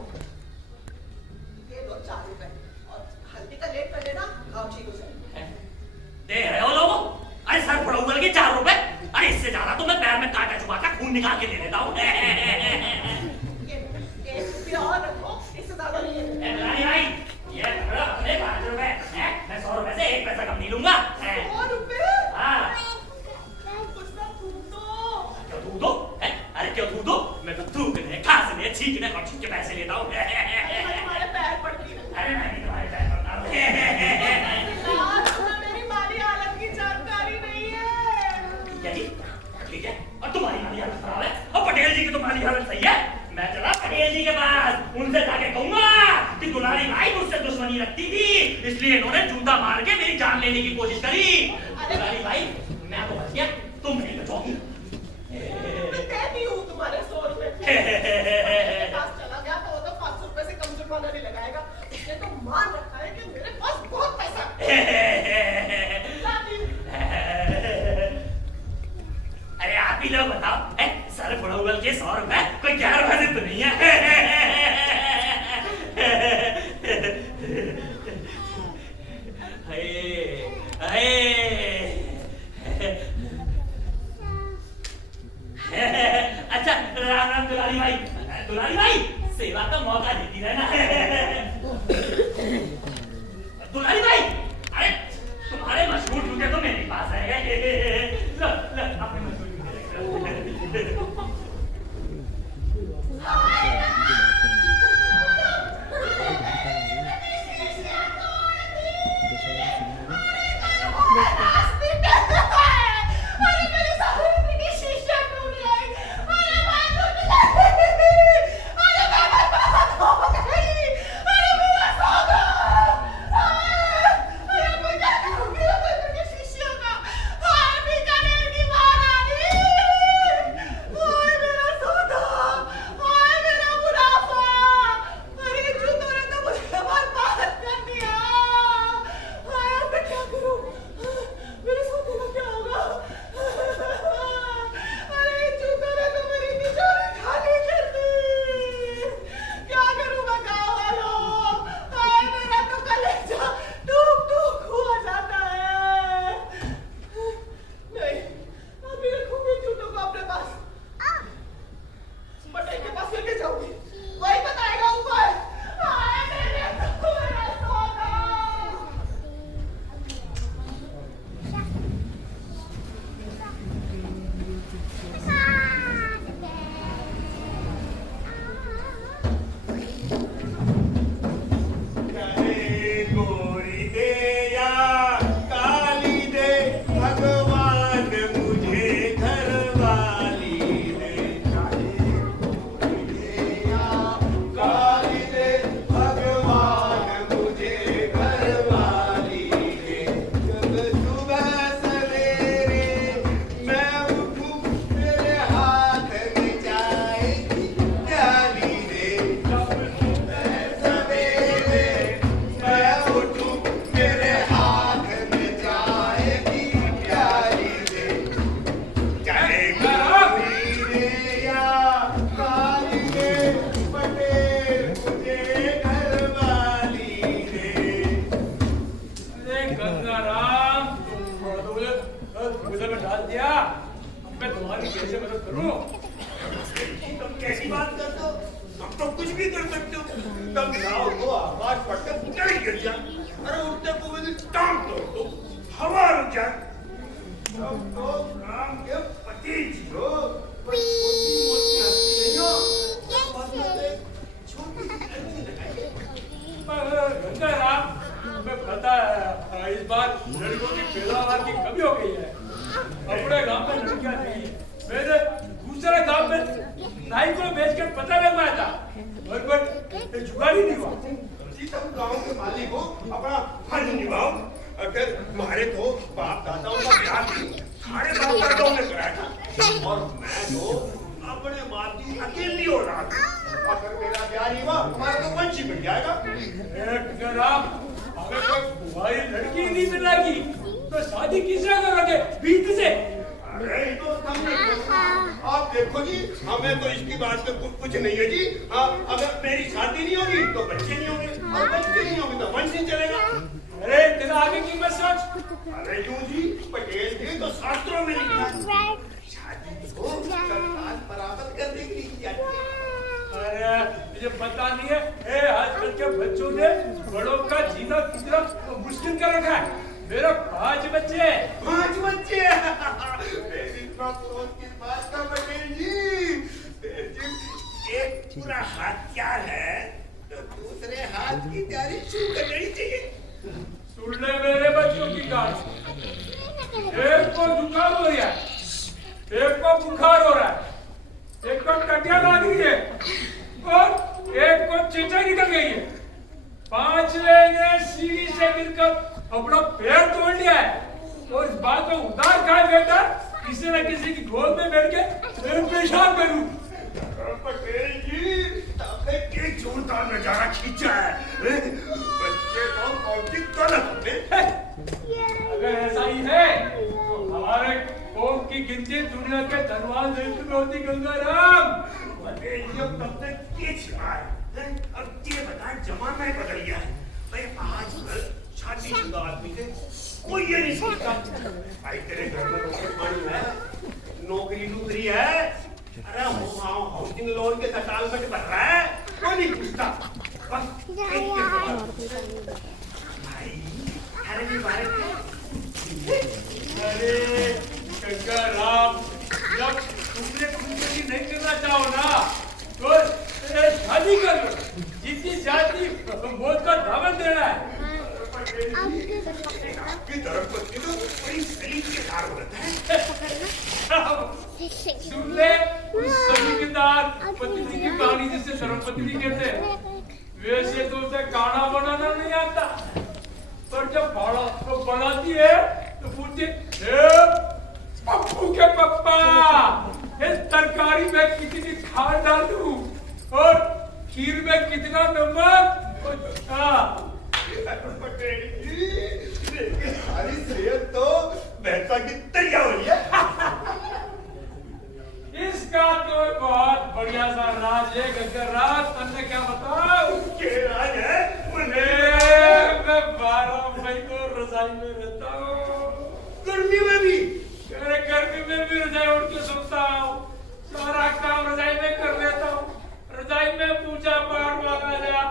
ये लो 4 रुपए और हल्दी का लेप कर लेना, खाओ ठीक हो जाए। दे रहे हो लोगों? अरे सर फोड़ा उगल के 4 रुपए? अरे इससे ज्यादा तो मैं पैर में कांटा चुभा कर खून निकाल के दे देता हूँ। ये 1 रुपया और रखो, इससे ज्यादा नहीं है। दुलारी भाई, ये पकड़ो अपने 5 रुपए। मैं 100 रुपए से 1 पैसा कम नहीं लूंगा। 100 रुपए? हाँ। कुछ ना थूक दो। क्यों थूक दो? अरे क्यों थूक दो? मैं तो थूकने, खांसने, छींकने और छींक के पैसे लेता हूँ। तुम्हारे पैर पड़ती है। अरे मैं नहीं तुम्हारे पैर पड़ता हूँ। बंसीलाल, तुम्हें मेरी माली हालत की जानकारी नहीं है। क्या जी? ठीक है, और तुम्हारी माली हालत खराब है और पटेल जी की तुम्हारी हालत सही है। मैं चला पटेल जी के पास, उनसे जाके कहूंगा कि दुलारी भाई मुझसे दुश्मनी रखती थी, इसलिए इन्होंने जूता मार के मेरी जान लेने की कोशिश करी। दुलारी भाई, मैं तो बच गया, तुम नहीं बचोगी। मैं कहती हूँ तुम्हारे 100 रुपए मेरे पास चला गया तो वो तो 500 रुपए से कम जुर्माना नहीं लगाएगा। उसने तो मान रखा है कि मेरे पास बहुत पैसा है। लाती हूँ। अरे आप ही लोग बताओ, सर फोड़ा उगल के 100 रुपए कोई 11 रुपए तो नहीं है। अच्छा राम राम दुलारी भाई। दुलारी भाई, सेवा का मौका देती रहना। दुलारी भाई, अरे तुम्हारे मशहूर जूते तो मेरे पास है। लो लो अपने मशहूर जूते रख लो। कैसी बात करते हो? तुम तो कुछ भी कर सकते हो। तुम जाओ तो आवाज पड़कर ऊपर ही गिर जाए, अरे उठते को भी टांग तोड़ दो, हवा रुक जाए। तुम तो राम के पति जी हो, छोटी मोटी हस्तियों, गंगाराम, तुम्हें पता है इस बार लड़कों की पैदावार की कमी हो गई है। अपने गांव में लड़कियां नहीं है। मैंने दूसरे गांव में नाई को बेचकर पता लगवाया था, और कोई जुगाड़ ही नहीं हुआ। तुम गांव के मालिक हो, अपना फर्ज निभाओ। तुम्हारे तो बाप दादाओं का ब्याह सारे बाप दादाओं ने कराया था और मैं तो अपने बाप की अकेली औलाद हूं। अगर मेरा ब्याह नहीं हुआ हमारा तो वंश ही मिट जाएगा। अगर तुम्हारी लड़की नहीं मिलेगी तो शादी किससे करोगे? बीत से? अरे ये तो तुमने आप देखो जी, हमें तो इसकी बात का कुछ नहीं है जी। अगर मेरी शादी नहीं होगी तो बच्चे नहीं होंगे और बच्चे नहीं होंगे तो वंश नहीं चलेगा। अरे तेरा आगे की मत सोच। अरे क्यों जी, पटेल जी तो शास्त्रों में लिखा है शादी को सरकार बराबर करने के लिए किया जाता है। अरे मुझे पता नहीं है, आजकल के बच्चों ने बड़ों का जीना कितना मुश्किल कर रखा है। मेरा 5 बच्चे हैं। 5 बच्चे मेरी सोच की बात का पटेल जी, एक पूरा हाथ तैयार है तो दूसरे हाथ की तैयारी शुरू कर लेनी चाहिए। सुन ले मेरे बच्चों की कहानी। एक को जुकाम हो रहा है, एक को बुखार हो रहा है, एक को टटिया लग रही है और एक को चेचा निकल गई है। 5वें ने सीढ़ी से गिरकर अपना पैर तोड़ लिया है और इस बात को उतार खाए बेटा किसी न किसी की गोद में बैठ के पेशाब करूं। पटेल जी आपने क्या जोरदार नजारा खींचा है। बच्चे तो कौन गलत है। अगर ऐसा ही है तो हमारे कौम की गिनती दुनिया के धनवान देश में होती। गंगाराम पटेल जी अब तब तक ये छिपा है। अब ये बता जमाना ही बदल गया है भाई। आजकल शादीशुदा आदमी से कोई ये नहीं सोचता भाई तेरे घर में रोटी पानी है, नौकरी है, अरे हाउसिंग लोन के सेटलमेंट भर रहा है, कोई नहीं पूछता। बस भाई अरे भी अरे गंगाराम, जब तुमने जिंदगी नहीं करना चाहो ना तो शादी कर लो। जितनी शादी मौत का दामन देना है। आपकी धर्मपत्नी तो बड़ी सलीकेदार औरत है। सुन ले उस सलीकेदार पत्नी की कहानी जिसे धर्मपत्नी कहते हैं। वैसे तो उसे खाना बनाना नहीं आता, पर जब बनाती है तो पूछते पप्पू के पप्पा इस तरकारी में कितनी खाद डालूं और खीर में कितना नमक। पटेल जी सारी सेहत तो भैंसा की तैयार हो रही है। इसका तो बहुत बढ़िया सा राज है गंगाराम, तुमने क्या बताओ? क्या राज है? मैं 12 महीने रजाई में रहता हूँ। गर्मी में भी? अरे गर्मी में भी रजाई उठ के सोता हूँ, सारा काम रजाई में कर लेता हूँ। रजाई में पूजा पाठ वाला जा,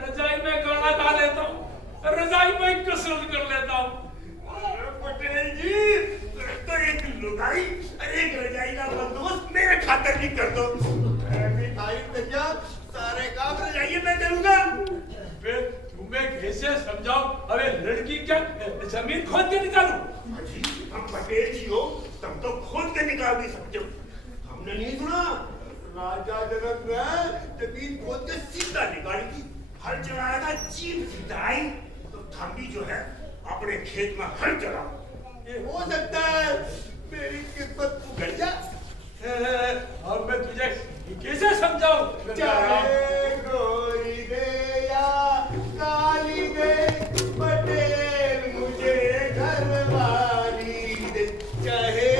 रजाई में गाना गा लेता हूँ, रजाई में कसरत कर लेता हूँ। पटेल जी तो एक लुगाई एक रजाई का बंदोबस्त मेरे खातर भी कर दो। सारे काम रजाई में करूंगा। फिर तुम्हें कैसे समझाओ? अरे लड़की क्या जमीन खोद के निकालू? हम पटेल जी हो तब तो खोद के निकाल भी सकते हो। हमने नहीं सुना राजा जनक ने जमीन खोद के सीधा निकाली थी, हल चलाया था, जीप सीधा आई तो हम भी जो है अपने खेत में हल चला। ये हो सकता है मेरी किस्मत उगड़ जाए। अब मैं तुझे कैसे समझाऊं? चाहे गोरी दे या काली दे, पटेल मुझे घरवाली दे। चाहे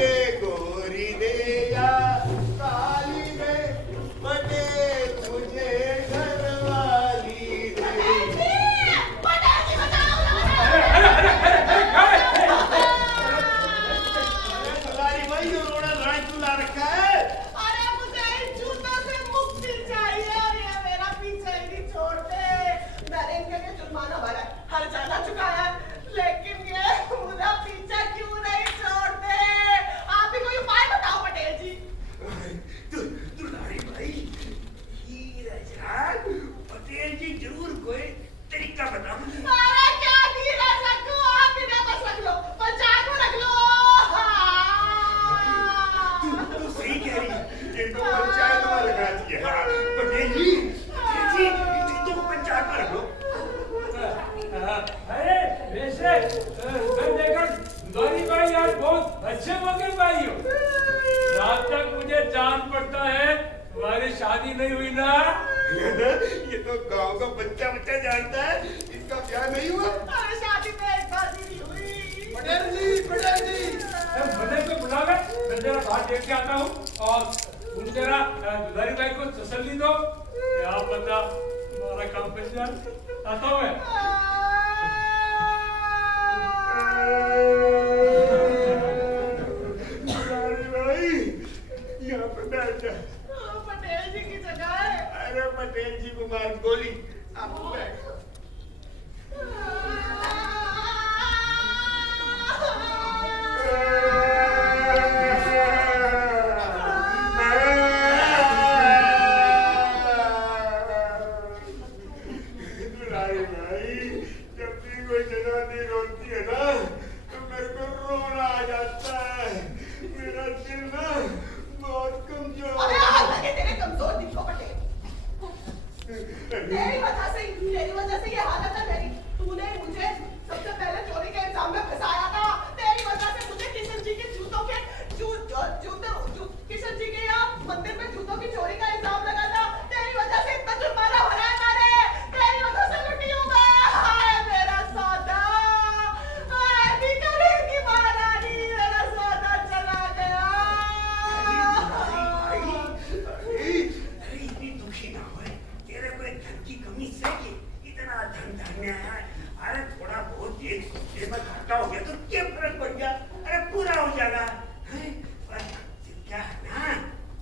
गोरी दे या काली दे, पटेल मुझे घरवाली दे। दुलारी भाई जो रोड़ा लड़ाई चुला रखा है। अरे मुझे इन जूतों से मुक्ति चाहिए और ये मेरा पीछे ही नहीं छोड़ते। मैंने इनके लिए जुर्माना भरा, हर जाना चुकाया, लेकिन ये मुझे पीछे क्यों नहीं छोड़ते? आप ही कोई उपाय बताओ पटेल जी। दुलारी भाई पटेल जी जरूर कोई तरीका बताऊंगी। अरे क्या धीरज रखो, आप इन्हें बस रख लो, पंचायत में रख लो। तू सही कह रही है, ये तो पंचायत में रखना चाहिए। पटेल जी तो पंचायत में रख लो। अरे वैसे तुम जरा दुलारी भाई को तसल्ली दो, क्या पता हमारा काम बन जाए। आता हूँ मैं। दुलारी भाई, यहाँ पे बैठ जा। पटेल जी की जगह है। अरे पटेल जी को मार गोली, आप बैठ। दुलारी भाई, जब भी कोई जनानी रोती है ना, तो मेरे को रोना आ जाता है। मेरा दिल ना बहुत कमजोर अबे हाथ लगे तेरे कमजोर दिल को पटेल। तेरी वजह से ये हालत है मेरी। तूने मुझे सबसे पहले चोरी के इल्जाम में फंसाया था। तेरी वजह से मुझे किशन जी के जूतों के किशन जी के यहाँ मंदिर में जूतों की चोरी का इल्जाम लगा था। तेरी वजह से इतना जुर्माना हो रहा है मारे। तेरी वजह से लुटी हूँ मैं। हाय मेरा सौदा, हाय भिखारी की महारानी, मेरा सौदा चला गया। अरे इतनी दुखी ना हो। तेरे को धन की कमी से इतना धन धन्य है। अरे थोड़ा बहुत एक हफ्ते में घाटा हो गया तो क्या फर्क पड़ गया? अरे पूरा हो जाएगा। पर क्या है ना,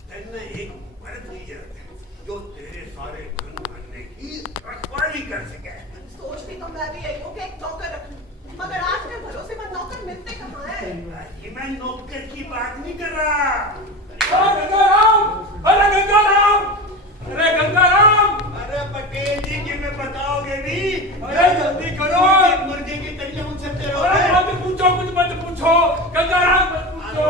तन में एक मर्द की जरूरत है जो तेरे सारे धन भरने की रखवाली कर सके। सोचती तो मैं भी यही हूँ कि एक नौकर रखूं, मगर आज के भरोसेमंद नौकर मिलते कहाँ हैं? ये मैं नौकर की बात नहीं कर रहा। गंगाराम! अरे गंगाराम! अरे गंगाराम! अरे पटेल जी की में बताओगे भी? अरे जल्दी करो! मुर्गे की तरिया उनसे तेरे अरे मत पूछो, कुछ मत पूछो, गंगाराम मत पूछो।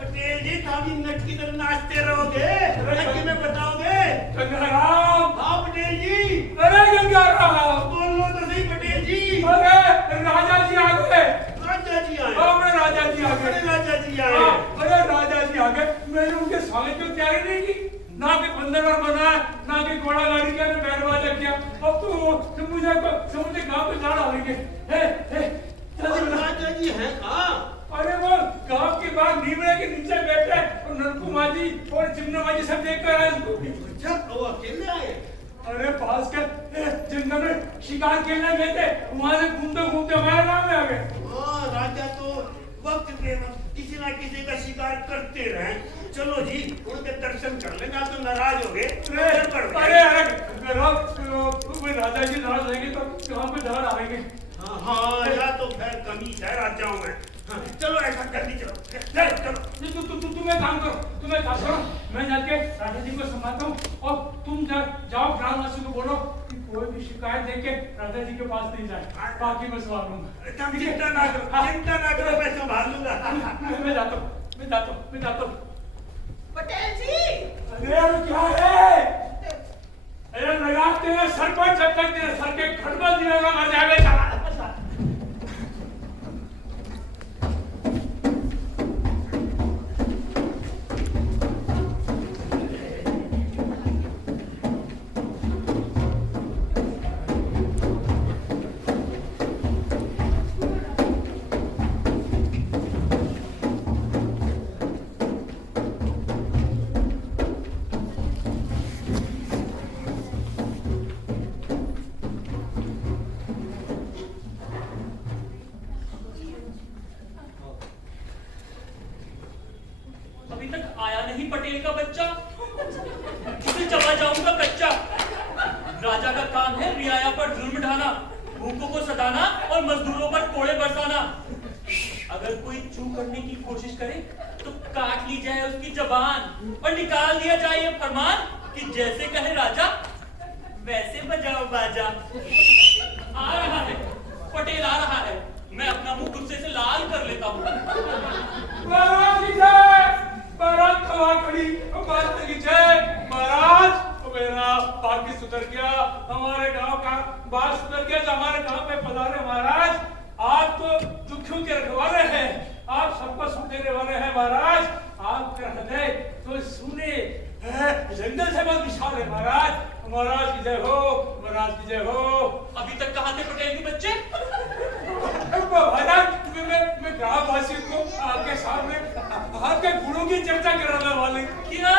पटेल जी खाली नट की तरह नाचते रहोगे? अरे में बताओगे? गंगाराम! हाँ पटेल जी। अरे गंगाराम! बोलो तो सही पटेल जी। अरे राजा जी आ गए। राजा जी आए। अरे राजा जी आ गए। अरे राजा जी आए। अरे राजा जी आ गए। मैंने उनके स्वागत की तैयारी नहीं की, ना के बंदरगाह बनाया, ना के घोड़ा गाड़ी किया, ना बैरवाजा किया। अब तो मुझे गाँव में जाना होंगे। राजा जी हैं कहाँ? अरे वो गांव के बाहर नीमड़े के नीचे बैठे और नरकू माजी और चिमना माजी सब देख कर आए उसको। अच्छा वो अकेले आए? अरे पास के जंगल में शिकार खेलने गए थे, वहां से घूमते घूमते हमारे गांव में आ गए। हाँ राजा तो वक्त पे किसी ना किसी का शिकार करते रहे। चलो जी उनके दर्शन कर लेना तो नाराज हो गए। अरे राजा जी नाराज रहेंगे तो वहां पे डर आएंगे। हाँ या तो खैर कमी है राजाओं में। हाँ, चलो ऐसा जल्दी चलो। तुम्हें काम करो, मैं जाके राजा जी को संभालता हूँ और तुम जाओ ग्रामवासी को बोलो कि कोई भी शिकायत देके राजा जी के पास नहीं जाए, बाकी मैं संभाल लूंगा। चिंता ना करो मैं संभाल लूंगा। मैं जाता हूँ। पटेल जी! अरे क्या है? अरे लगा तेरे सर पर जब तक तेरे सर के खटबल दिएगा मर जाएगा। अभी तक आया नहीं पटेल का बच्चा, जिसे चबा जाऊंगा कच्चा। राजा का काम है रियाया पर जुल्म ढाना, भूखों को सताना और मजदूरों पर कोड़े बरसाना। अगर कोई चूक करने की कोशिश करे तो काट ली जाए उसकी जबान और निकाल दिया जाए ये फरमान कि जैसे कहे राजा वैसे बजाओ बाजा। आ रहा है पटेल, आ रहा है। मैं अपना मुंह गुस्से से लाल कर लेता हूँ। महाराज खवा खड़ी बात की जय। महाराज मेरा भाग्य सुधर गया, हमारे गांव का बात सुधर गया। हमारे गांव में पधारे महाराज, आप तो दुखियों के रखवाले हैं, आप सबको सुख देने वाले हैं महाराज। आपका हृदय तो सुने जंगल से बहुत विशाल है महाराज। महाराज की जय हो, महाराज की जय हो। अभी तक कहाँ थे पटेल के बच्चे? महाराज मैं ग्रामवासियों को आपके सामने आपके गुणों की चर्चा कराने वाले। क्या?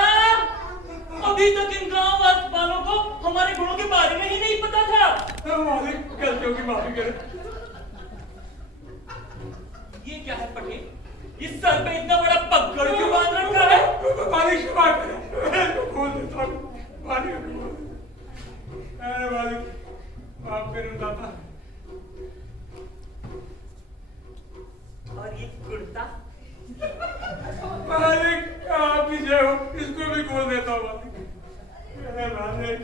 अभी तक इन गांव वालों को हमारे गुणों के बारे में ही नहीं पता था। मालिक गलतियों की माफी करे। ये क्या है पटेल? इस सर पे इतना बड़ा पकड़ क्यों बांध रखा है? मालिक क्षमा करे, बोल देता हूँ मालिक, अरे मालिक माफ करे दाता। और ये कुर्ता? मालिक आप भी जय हो, इसको भी खोल देता हूँ मालिक। अरे मालिक,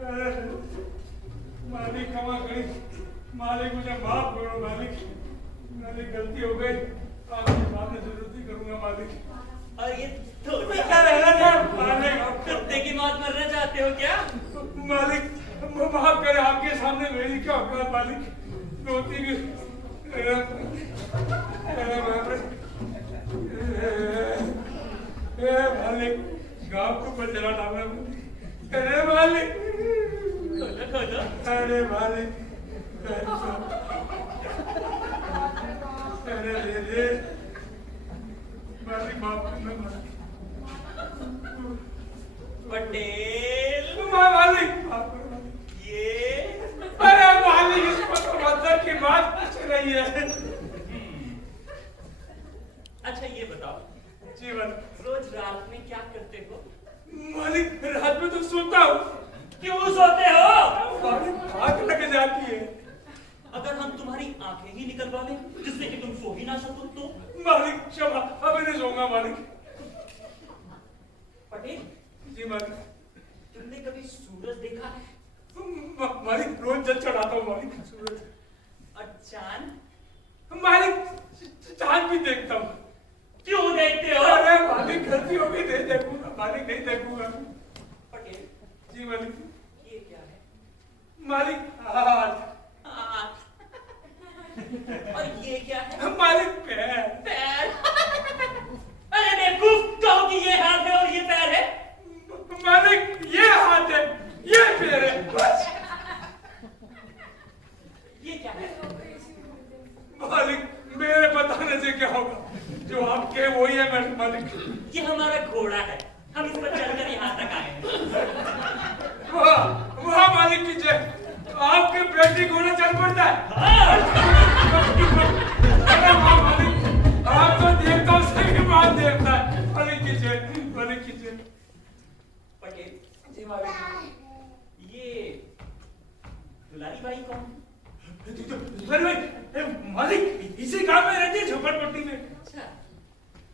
अरे मालिक क्षमा करी, मालिक मुझे माफ करो मालिक, मालिक गलती हो गई, आपकी बात में जरूरत ही करूंगा मालिक। और ये धोती क्या रहना था? मालिक कुत्ते की मौत मरना चाहते हो क्या? मालिक माफ करे, आपके सामने मेरी क्या औकात मालिक, धोती की मालिक गाँव को बचना डालना। अरे मालिक, खोलो। अरे मालिक, अरे ले मालिक माफ करना मालिक। पटेल मालिक माफ करो मालिक। ये अरे मालिक, इसको तो मतलब की बात पूछ रही है। अच्छा ये बताओ, जीवन रोज रात में क्या करते हो? मालिक रात में तो सोता हूँ। क्यों सोते हो? मालिक आँख लग जाती है। अगर हम तुम्हारी आंखें ही निकलवा दें जिससे कि तुम सो ही ना सको तो? मालिक क्षमा, अब नहीं सोऊंगा मालिक। पटेल जी मालिक। तुमने कभी सूरज देखा है? मालिक रोज जल चढ़ाता हूँ मालिक सूरज। और चांद? मालिक चांद भी देखता हूँ। क्यों देखते हो? अरे मालिक गलती हो गई, नहीं देखूंगा मालिक, नहीं देखूंगा। पटेल जी मालिक। ये क्या है? मालिक हाथ। आँख। और ये क्या है? मालिक पैर। पैर। अरे बेवकूफ, कहो कि ये हाथ है और ये पैर है। मालिक ये हाथ है, ये पैर है, बस। ये क्या है? मालिक मेरे बताने से क्या होगा, जो आप कहे वही है मेरे मालिक। ये हमारा घोड़ा है, हम इस पर चढ़कर यहाँ तक आए हैं। वाह वाह मालिक की जय, आपके बेटी घोड़ा चल पड़ता है। हाँ। अरे वाह मालिक, आप तो देखता हूँ सही बात देखता है। मालिक की जय, मालिक की जय। पटेल जी मालिक, ये दुलारी बाई कौन? अरे भाई मालिक इसी गांव में रहती है, झोपड़पट्टी में। अच्छा,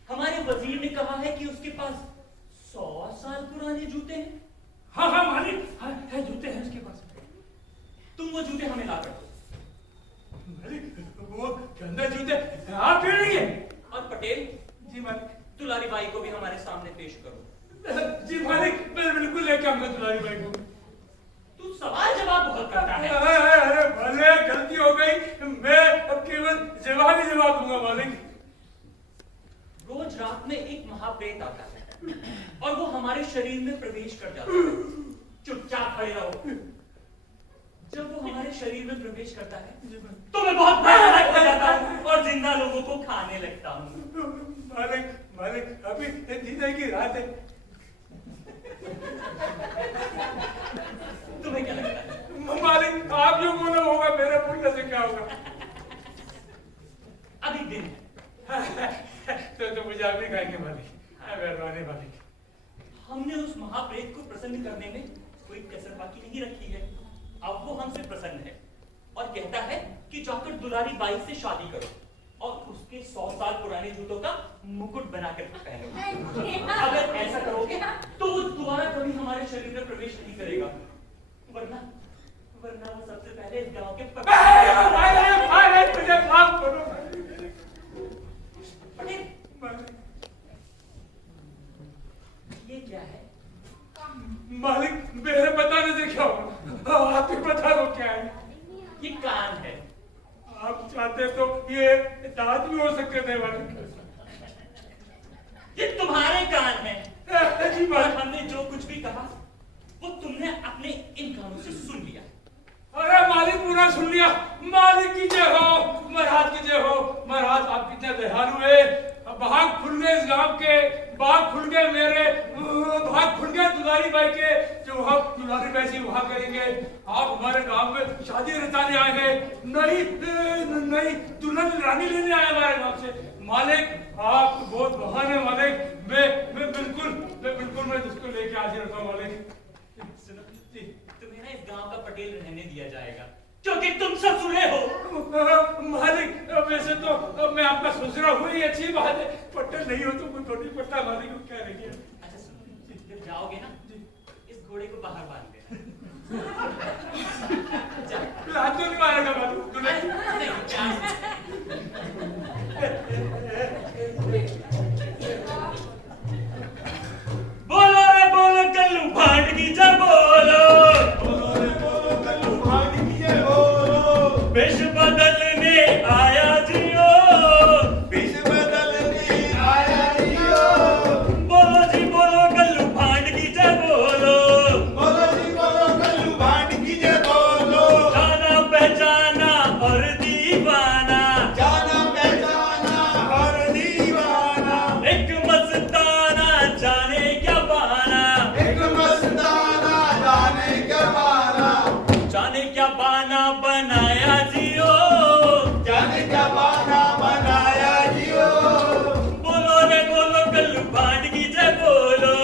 हमारे वजीर ने कहा है कि उसके पास 100 साल पुराने जूते हैं। हाँ हाँ मालिक, हाँ है, जूते हैं उसके पास। तुम वो जूते हमें ला कर दो। मालिक वो गंदा जूते आप पहनेंगे? और पटेल जी मालिक। दुलारी बाई को भी हमारे सामने पेश करो। जी मालिक, मैं बिल्कुल लेके आऊंगा दुलारी बाई को। तू सवाल जवाब बहुत करता है। अरे भले गलती हो गई, मैं अब केवल जवाब ही जवाब दूंगा मालिक। रोज रात में एक महाप्रेत आता है और वो हमारे शरीर में प्रवेश कर जाता है। चुपचाप खड़े रहो। जब वो हमारे शरीर में प्रवेश करता है तो मैं बहुत भयानक हो जाता हूँ और जिंदा लोगों को खाने लगता हूँ। मालिक मालिक अभी दिन की रात है। तुम्हें क्या लगता है? मालिक आप जो बोलो होगा, मेरे बोलने से क्या होगा। अभी दिन है। तो मुझे आप भी खाएंगे मालिक, मेहरबानी मालिक। हमने उस महाप्रेत को प्रसन्न करने में कोई कसर बाकी नहीं रखी है। अब वो हमसे प्रसन्न है और कहता है कि जाकर दुलारी बाई से शादी करो और उसके 100 साल पुराने जूतों का मुकुट बनाकर पहनो। अगर ऐसा करोगे तो वो दोबारा कभी हमारे शरीर में प्रवेश नहीं करेगा, वरना वो सबसे पहले इस गांव के मुझे माफ करो पटेल। ये क्या है? मालिक मेरे बताने से क्या होगा, आप ही बता दो क्या है। ये कान है। आप चाहते तो ये दांत भी हो सकते थे मालिक। ये तुम्हारे कान है। जी और मालिक। हमने जो कुछ भी कहा वो तुमने अपने इन कानों से सुन लिया। अरे मालिक पूरा सुन लिया। मालिक की जय हो, महाराज की जय हो। महाराज आप कितने दयालु है, भाग खुल गए इस गांव के, बाग खुल गए मेरे, भाग खुल गए दुलारी बाई के, जो हम दुलारी बाई से वहां करेंगे। आप हमारे गांव में शादी रचाने आए हैं, नहीं दुल्हन रानी लेने आए हमारे गांव से। मालिक आप बहुत महान है मालिक, मैं बिल्कुल मैं उसको लेके हाजिर रहता हूँ मालिक। सुनो, तुम्हें ना इस गांव का पटेल रहने दिया जाएगा क्योंकि तुम ससुरे हो। मालिक वैसे तो मैं आपका ससुरा हूँ, ही अच्छी बात है, पटेल नहीं हो तो कोई थोड़ी पड़ता मालिक को क्या रही है। अच्छा सुनो, जब जाओगे ना इस घोड़े को बाहर बांध देना। हाथ तो नहीं मारेगा मालिक दुल्हन। बोलो रे बोलो कल्लू भांड की जय बोलो, बोलो रे बोलो कल्लू भांड की जय बोलो। विष बदलने आया जियो, विष बदलने आया जियो। बोलो जी बोलो कल्लू भांड की जय बोलो, बोलो जी बोलो कल्लू भांड की जय बोलो। जाना पहचाना और दीवाना, जाना पहचाना और दीवाना। एक मस्ताना जाने क्या बाना, एक मस्ताना जाने क्या बाना। जाने क्या बाना बनाया जियो, जाने क्या बाना बनाया जियो। बोलो रे बोलो कल्लू भांड की जय बोलो,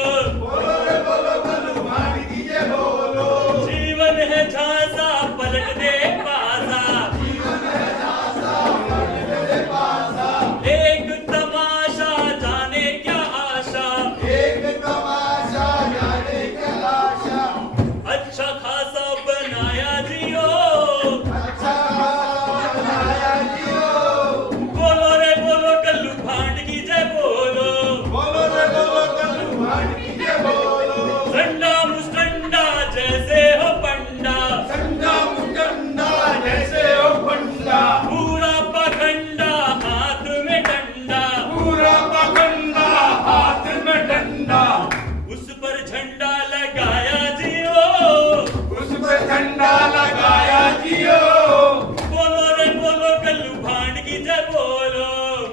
बोलो रे बोलो कल्लू भांड की जय बोलो। जीवन है झांसा पलट दे पासा, जीवन है झांसा पलट दे पासा। एक तमाशा जाने क्या आशा, एक तमाशा जाने क्या आशा। अच्छा खासा बनाया जियो, अच्छा बनाया जियो। बोलो रे बोलो कल्लू भांड की जय बोलो, बोलो रे बोलो कल्लू भांड की जय बोलो। ठंडा मुस्टंडा जैसे हो पंडा, ठंडा मुंडा जैसे हो पंडा। पूरा पखंडा हाथ में डंडा, पूरा पखंडा हाथ में डंडा। उस पर झंडा लगाया जियो, उस पे झंडा लगाया जियो। बोलो रे बोलो कल्लू भांड की जय बोलो,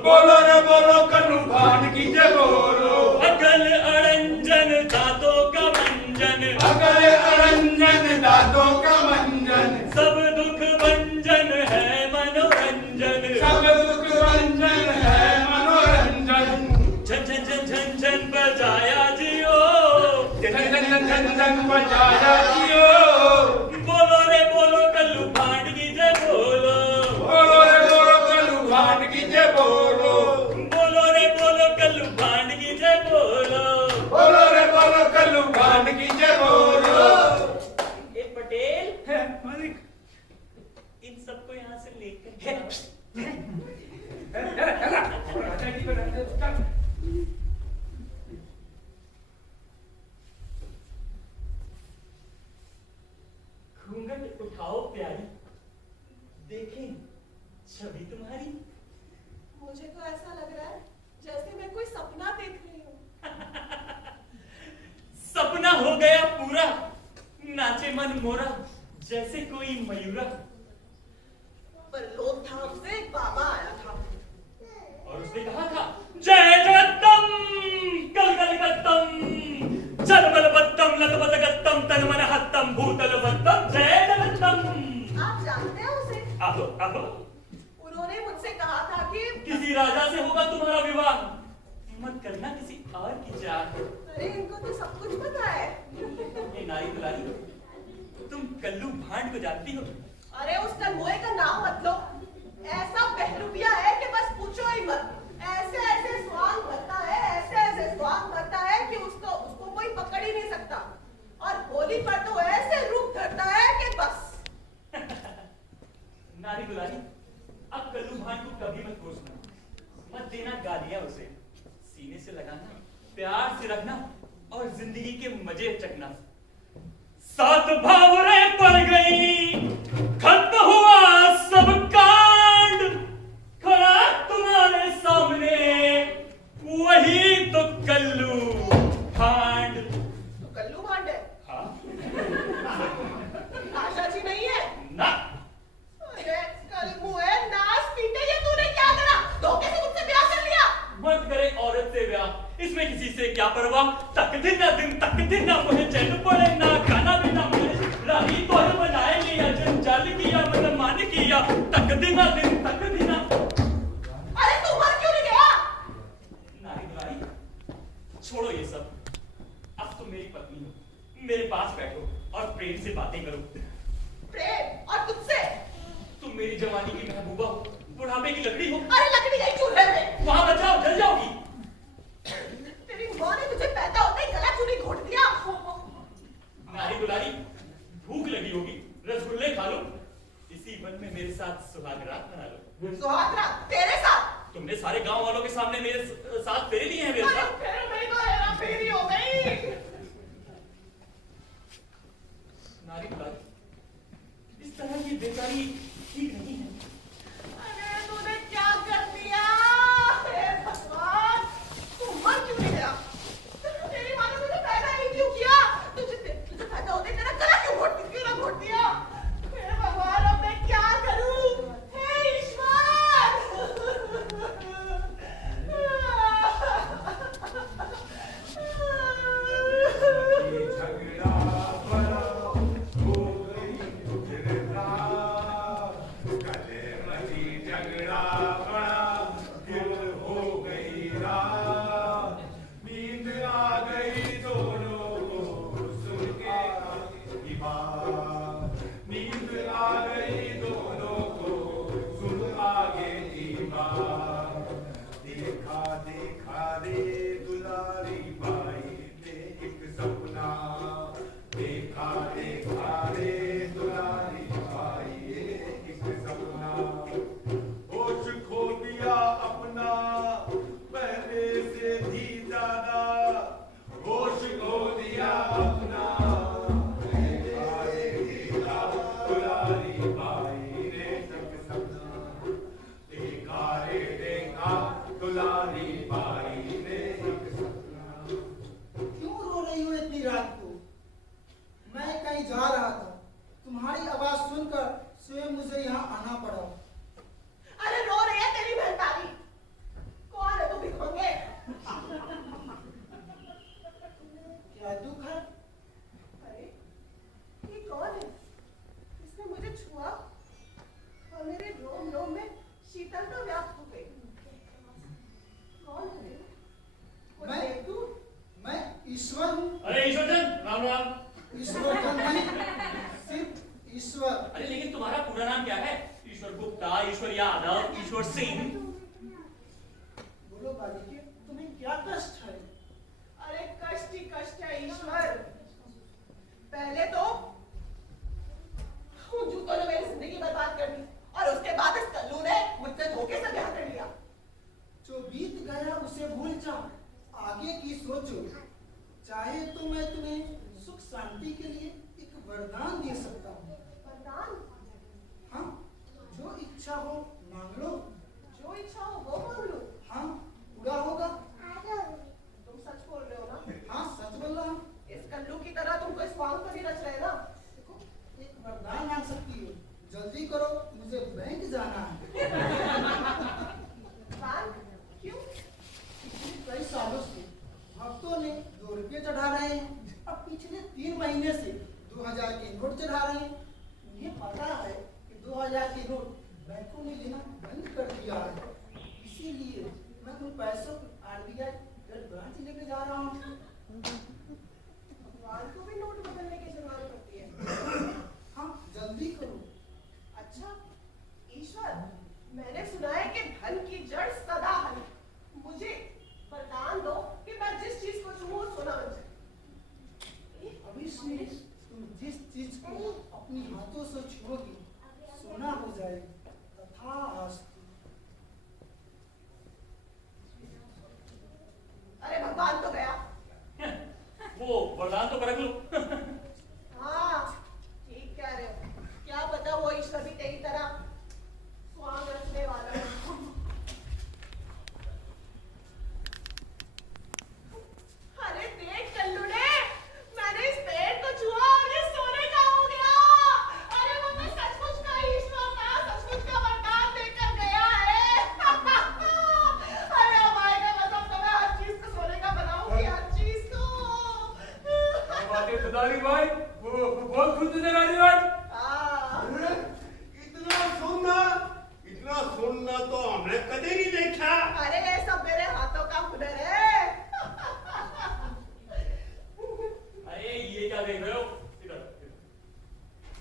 बोलो रे बोलो कल्लू भांड की जय बोलो। अकल अड़ंजन दांतों का मंजन, अगले अरंजन दांतों का मंजन। सब दुख भंजन है मनोरंजन, सब दुख रंजन है मनोरंजन। झन झन झन झन झन बजाया जियो, झन झन झन झन बजाया जियो। बोलो रे बोलो कल्लू भांड की जय बोलो, बोलो रे बोलो कल्लू भांड की जय बोलो। बोलो रे बोलो कल्लू भांड की जय बोलो। बोलो रे बोलो कल्लू भांड की जय बोलो। ए पटेल, मालिक इन सबको यहाँ से लेकर घूंघट उठाओ प्यारी, देखें छवि तुम्हारी। मुझे तो ऐसा लग रहा है जैसे मैं कोई सपना देख रही हूँ। सपना हो गया पूरा, नाचे मन मोरा जैसे कोई मयूरा। पर लोग धाम से एक बाबा आया था और उसने कहा था जय जगत्तम कल कल गत्तम चल बल बत्तम लत बत गत्तम तन मन हत्तम भूतल बत्तम जय जगत्तम। आप जानते हैं उसे? आहो आहो, उन्होंने मुझसे कहा था कि किसी राजा से होगा तुम्हारा विवाह, मत करना किसी और की चाह। अरे इनको तो सब कुछ पता है। ये नारी दुलारी, तुम कल्लू भांड को जानती हो? अरे उस कलमुए का नाम मत लो, ऐसा बहरूपिया है कि बस पूछो ही मत। ऐसे ऐसे स्वांग भरता है, ऐसे ऐसे स्वांग भरता है कि उसको कोई पकड़ ही नहीं सकता। और होली पर तो ऐसे रूप धरता है कि बस। नारी दुलारी, अब कल्लू भांड को कभी मत कोसना, मत देना गालियां उसे, सीने से लगाना, प्यार से रखना और जिंदगी के मजे चखना। सात भावरे पड़ गई, खत्म हुआ सब कांड, खड़ा तुम्हारे सामने वही तो कल्लू भांड। तो कल्लू भांड है, हाँ आशा जी नहीं है ना, अरे कलमुए नाच पीटे, ये तूने क्या करा? धोखे से मुझसे ब्याह कर लिया। मत करे औरत से ब्याह, इसमें किसी से क्या परवाह तक दिन ना मुझे चैन पड़े ना खाना भी ना मिले राही तो है बनाए लिया जंजाल किया मन मान किया तक दिन अरे तू मर क्यों नहीं गया? नारी दुलारी छोड़ो ये सब अब तुम मेरी पत्नी हो मेरे पास बैठो और प्रेम से बातें करो प्रेम और तुझसे? तुम मेरी जवानी की महबूबा हो बुढ़ापे की लकड़ी हो अरे लकड़ी गई चूल्हे में। वहां बचाओ जल जाओगी तेरी माँ ने तुझे पैदा होते ही गला चूड़ी घोट दिया। नारी दुलारी भूख लगी होगी रसगुल्ले खा लो इसी वन में मेरे साथ सुहाग रात मना लो। सुहाग रात तेरे साथ? तुमने सारे गांव वालों के सामने मेरे साथ फेरे लिए हैं मेरे साथ। फिर मेरी तो हेरा फेरी हो गई। नारी दुलारी इस तरह की बेचारी ठीक नहीं है। अरे तूने क्या कर दिया? हे भगवान तू मर क्यों नहीं गया? तेरी माँ ने तुझे पैदा ही क्यों किया? तुझे पैदा होते ही तेरा गला क्यों ना घोट दिया? हे भगवान अब मैं क्या करूं? हे ईश्वर! झगड़ा बड़ा हो गई तुझे रात गले मची झगड़ा बड़ा फिर हो गई रात नींद आ गई दोनों को सुन के की बात नींद आ गई दोनों को सुन आगे की बात देखा रे दुलारी बाई ने एक सपना देखा रे दुलारी बाई ने एक सपना होश खो दिया अपना पहले से भी ज्यादा होश खो दिया अपना देखा रे दुलारी बाई ने एक सपना देखा दुलारी बाई ने एक सपना। क्यों रो रही हो इतनी रात को? मैं कहीं जा रहा था तुम्हारी आवाज सुनकर स्वयं मुझे यहाँ आना पड़ा। अरे रो रही है तेरी महतारी। कौन है तू भिखोंगे? क्या दुख है? अरे ये कौन है? इसने मुझे छुआ और मेरे रोम रोम में शीतलता व्याप्त हो गई। कौन है? कोई मैं- देवदूत? मैं ईश्वर हूँ। अरे ईश्वरचंद राम राम। ईश्वर का नहीं, सिर्फ ईश्वर। अरे लेकिन तुम्हारा पूरा नाम क्या है? ईश्वर गुप्ता, ईश्वर यादव, ईश्वर सिंह। बोलो बालिके तुम्हें क्या कष्ट है? अरे कष्ट ही कष्ट है ईश्वर। पहले तो उन जूतों ने मेरी जिंदगी बर्बाद कर दी और उसके बाद इस कल्लू ने मुझसे धोखे से ब्याह कर लिया। जो बीत गया उसे भूल जाओ, आगे की सोचो। चाहे तो मैं तुम्हें सुख शांति के लिए एक वरदान दे सकता हूँ। वरदान? हाँ, जो इच्छा हो मांग लो। जो इच्छा हो वो मांग लो। हाँ, पूरा होगा। तुम सच बोल रहे हो ना? हाँ, सच बोल रहा हूँ। इस कल्लू की तरह तुमको इस स्वांग को नहीं रच रहे ना? देखो, एक वरदान मांग सकती हो। जल्दी करो, मुझे बैंक जाना है। बैंक? क्यों? पिछले कई सालों से भक्तों ने 2 रुपये चढ़ा रहे हैं। अब पिछले 3 महीने से 2000 के नोट चढ़ा रहे हैं। उन्हें पता है कि 2000 के नोट बैंकों ने लेना बंद कर दिया है। इसीलिए मैं उन पैसों को RBI ब्रांच लेके जा रहा हूँ। भगवान को भी नोट बदलने की जरूरत पड़ती है। हाँ, जल्दी करो। अच्छा ईश्वर, मैंने सुना है कि धन की जड़ सदा हरी। मुझे वरदान दो कि मैं जिस चीज को छूऊं वो सोना बन जाए। अवश्य तुम जिस चीज को अपनी हाथों से छुओगी सोना हो जाएगी। तथास्तु। अरे भगवान तो गया। वो वरदान तो परख लो। सोना तो हमने कदे नहीं देखा। अरे ये सब मेरे हाथों का हुनर है। अरे ये क्या देख रहे हो? इधर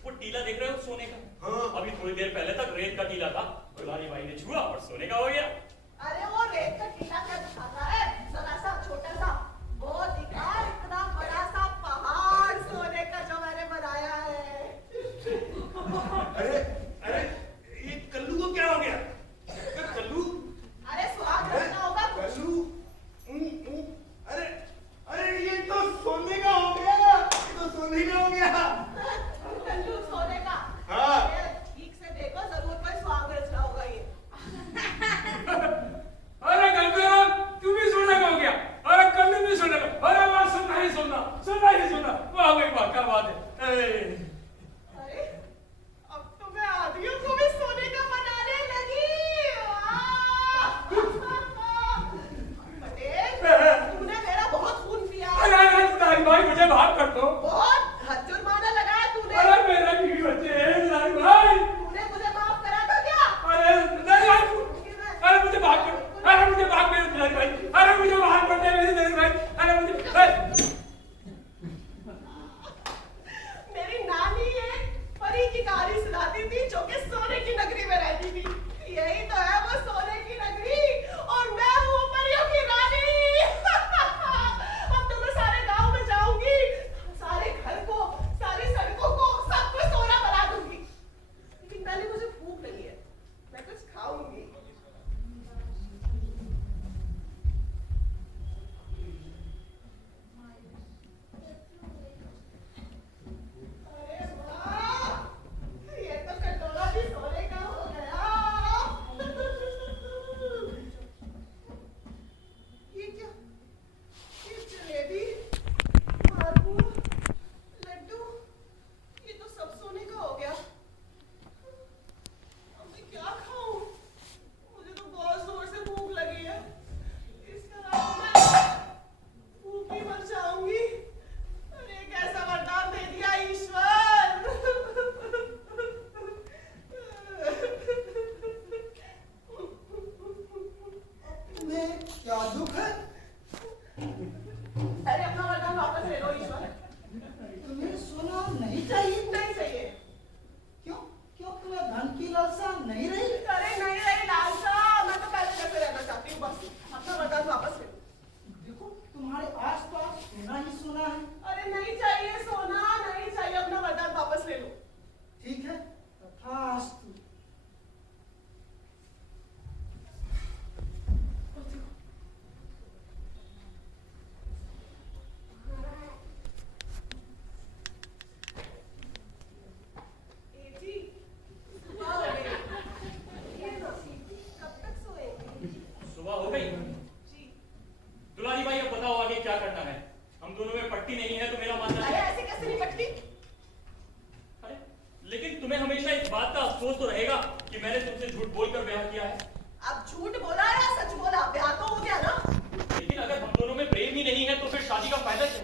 वो टीला देख रहे हो सोने का? हाँ। अभी थोड़ी देर पहले तक रेत का टीला था, दुलारी बाई ने छुआ और सोने का हो गया। अरे वो रेत का टीला क्या दिखाता है? जरा सा छोटा सा, वो दिखा इतना बड़ा सा पहाड़ सोने का जो मैंने बनाया है। अरे अरे ये कल्लू को क्या हो गया? कल्लू अरे सुहाग रखना होगा कुछ। कल्लू अरे अरे ये तो सोने का हो गया, ये तो सोने का हो गया। कल्लू सोने का। हाँ। अरे ठीक से देखो, जरूर कोई सुहाग रचना होगा ये। अरे गंगाराम, तू भी सोने का हो गया? अरे कल्लू भी सोने का? अरे वाह, सुनना ही सुनना, सुनना ही सुनना। वाह भाई वाह, क्या बात है। अरे अब तो मैं आदियों को भी सोने का बनाने लगी। वाह! पटेल, तूने मेरा बहुत खून पिया। अरे अरे दुलारी भाई, मुझे माफ कर दो। बहुत हद जुर्माना लगाया तूने। अरे मेरा बीवी बच्चे हैं दुलारी भाई। तूने मुझे माफ करा था क्या? अरे नहीं यार, अरे मुझे माफ कर, अरे मुझे माफ कर दुलारी भाई, अरे मुझे माफ कर दे मेरी दुलारी भाई, अरे मुझे मेरी नानी एक परी की कहानी सुनाती थी जो कि सोने की नगरी में रहती थी। यही तो है वो सोने की नगरी, और मैं हूँ परियों की रानी। अब तो मैं सारे गांव में जाऊंगी, सारे घर को, सारी सड़कों को, सब कुछ सोना बना दूंगी। लेकिन पहले मुझे भूख लगी है, मैं कुछ खाऊंगी। अरे वाह! ये तो कटोरा भी सोने का हो गया। ये क्या? ये जलेबी, मालपुआ, लड्डू, ये तो सब सोने का हो गया। अब मैं क्या खाऊं? मुझे तो बहुत जोर से भूख लगी है। इसके अलावा मैं भूख ही मर जाऊंगी। अरे कैसा वरदान दे दिया ईश्वर। तुम्हें क्या दुख है? अरे अपना वरदान वापस ले लो ईश्वर। तुम्हें सोना नहीं चाहिए? नहीं चाहिए। क्यों? क्यों तुम्हें धन की लालसा नहीं रही? अरे नहीं रही लालसा, मैं तो पहले जैसे रहना चाहती हूँ बस। अपना वरदान वापस ले लो। देखो तुम्हारे आसपास सोना ही सोना है। अरे नहीं चाहिए सोना, नहीं चाहिए, अपना वरदान वापस ले लो। ठीक है, तथास्तु। ए जी, सुबह हो गई। ये लो, कब तक सोएगी? सुबह हो गई। जी। दुलारी भाई, अब बताओ आगे क्या करना है? हम दोनों में पट्टी नहीं है तो मेरा मानना अरे है। ऐसे कैसे निपटती? अरे लेकिन तुम्हें हमेशा इस बात का अफसोस तो रहेगा कि मैंने तुमसे झूठ बोलकर ब्याह किया है। अब झूठ बोला या सच बोला, ब्याह तो हो गया ना। लेकिन अगर हम दोनों में प्रेम ही नहीं है तो फिर शादी का फायदा क्या?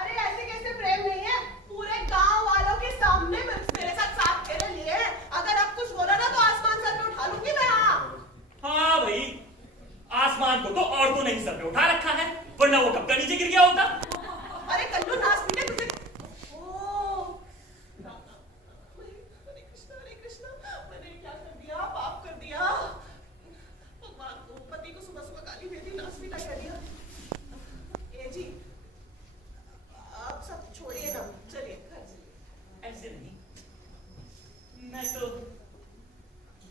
अरे ऐसे कैसे प्रेम नहीं है? पूरे गांव वालों के सामने मेरे साथ साथ फेरे लिए हैं। अगर अब कुछ बोला ना तो आसमान सर पे उठा लूंगी मैं। हाँ भाई, आसमान को तो औरतों ने ही सर पे उठा रखा है, वरना वो कब का नीचे गिर गया होता। अरे कल्लू नाच पीटे तुझे। ओ हरे कृष्णा, मैंने क्या कर दिया? पाप कर दिया। भगवान को, पति को सुबह सुबह गाली दे दी, नाच पीटा कह दिया। ए जी, अब सब छोड़िए ना, चलिए घर चलिए। ऐसे नहीं, मैं तो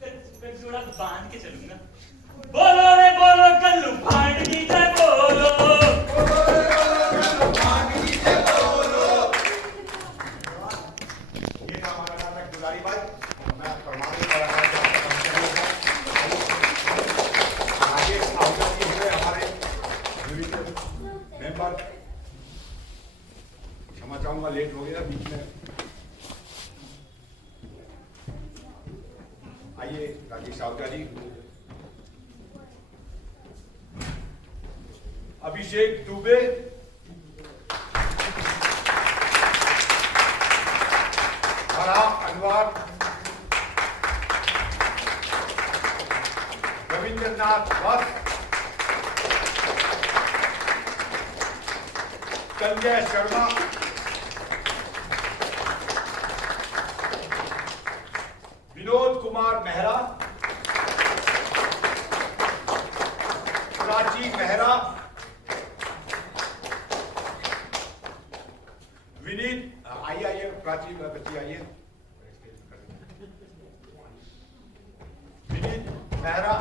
गठजोड़ा बांध के चलूंगा। बोलो रे बोलो कल्लू भांड की जय बोलो। ये था हमारा नाम है दुलारी बाई। मैं प्रमाणित कराना चाहता हूं। आगे साहूकार जी हुए हमारे जुरी के मेंबर। क्षमा चाहूंगा, लेट हो गया बीच में। आइए राजेश साहूकार जी। अभिषेक दुबे, फराह अनवर, जगन्नाथ बस। संजय शर्मा, विनोद कुमार मेहरा, प्राची मेहरा, विनीत आइए आइए प्राची बच्ची आइए, विनीत मेहरा,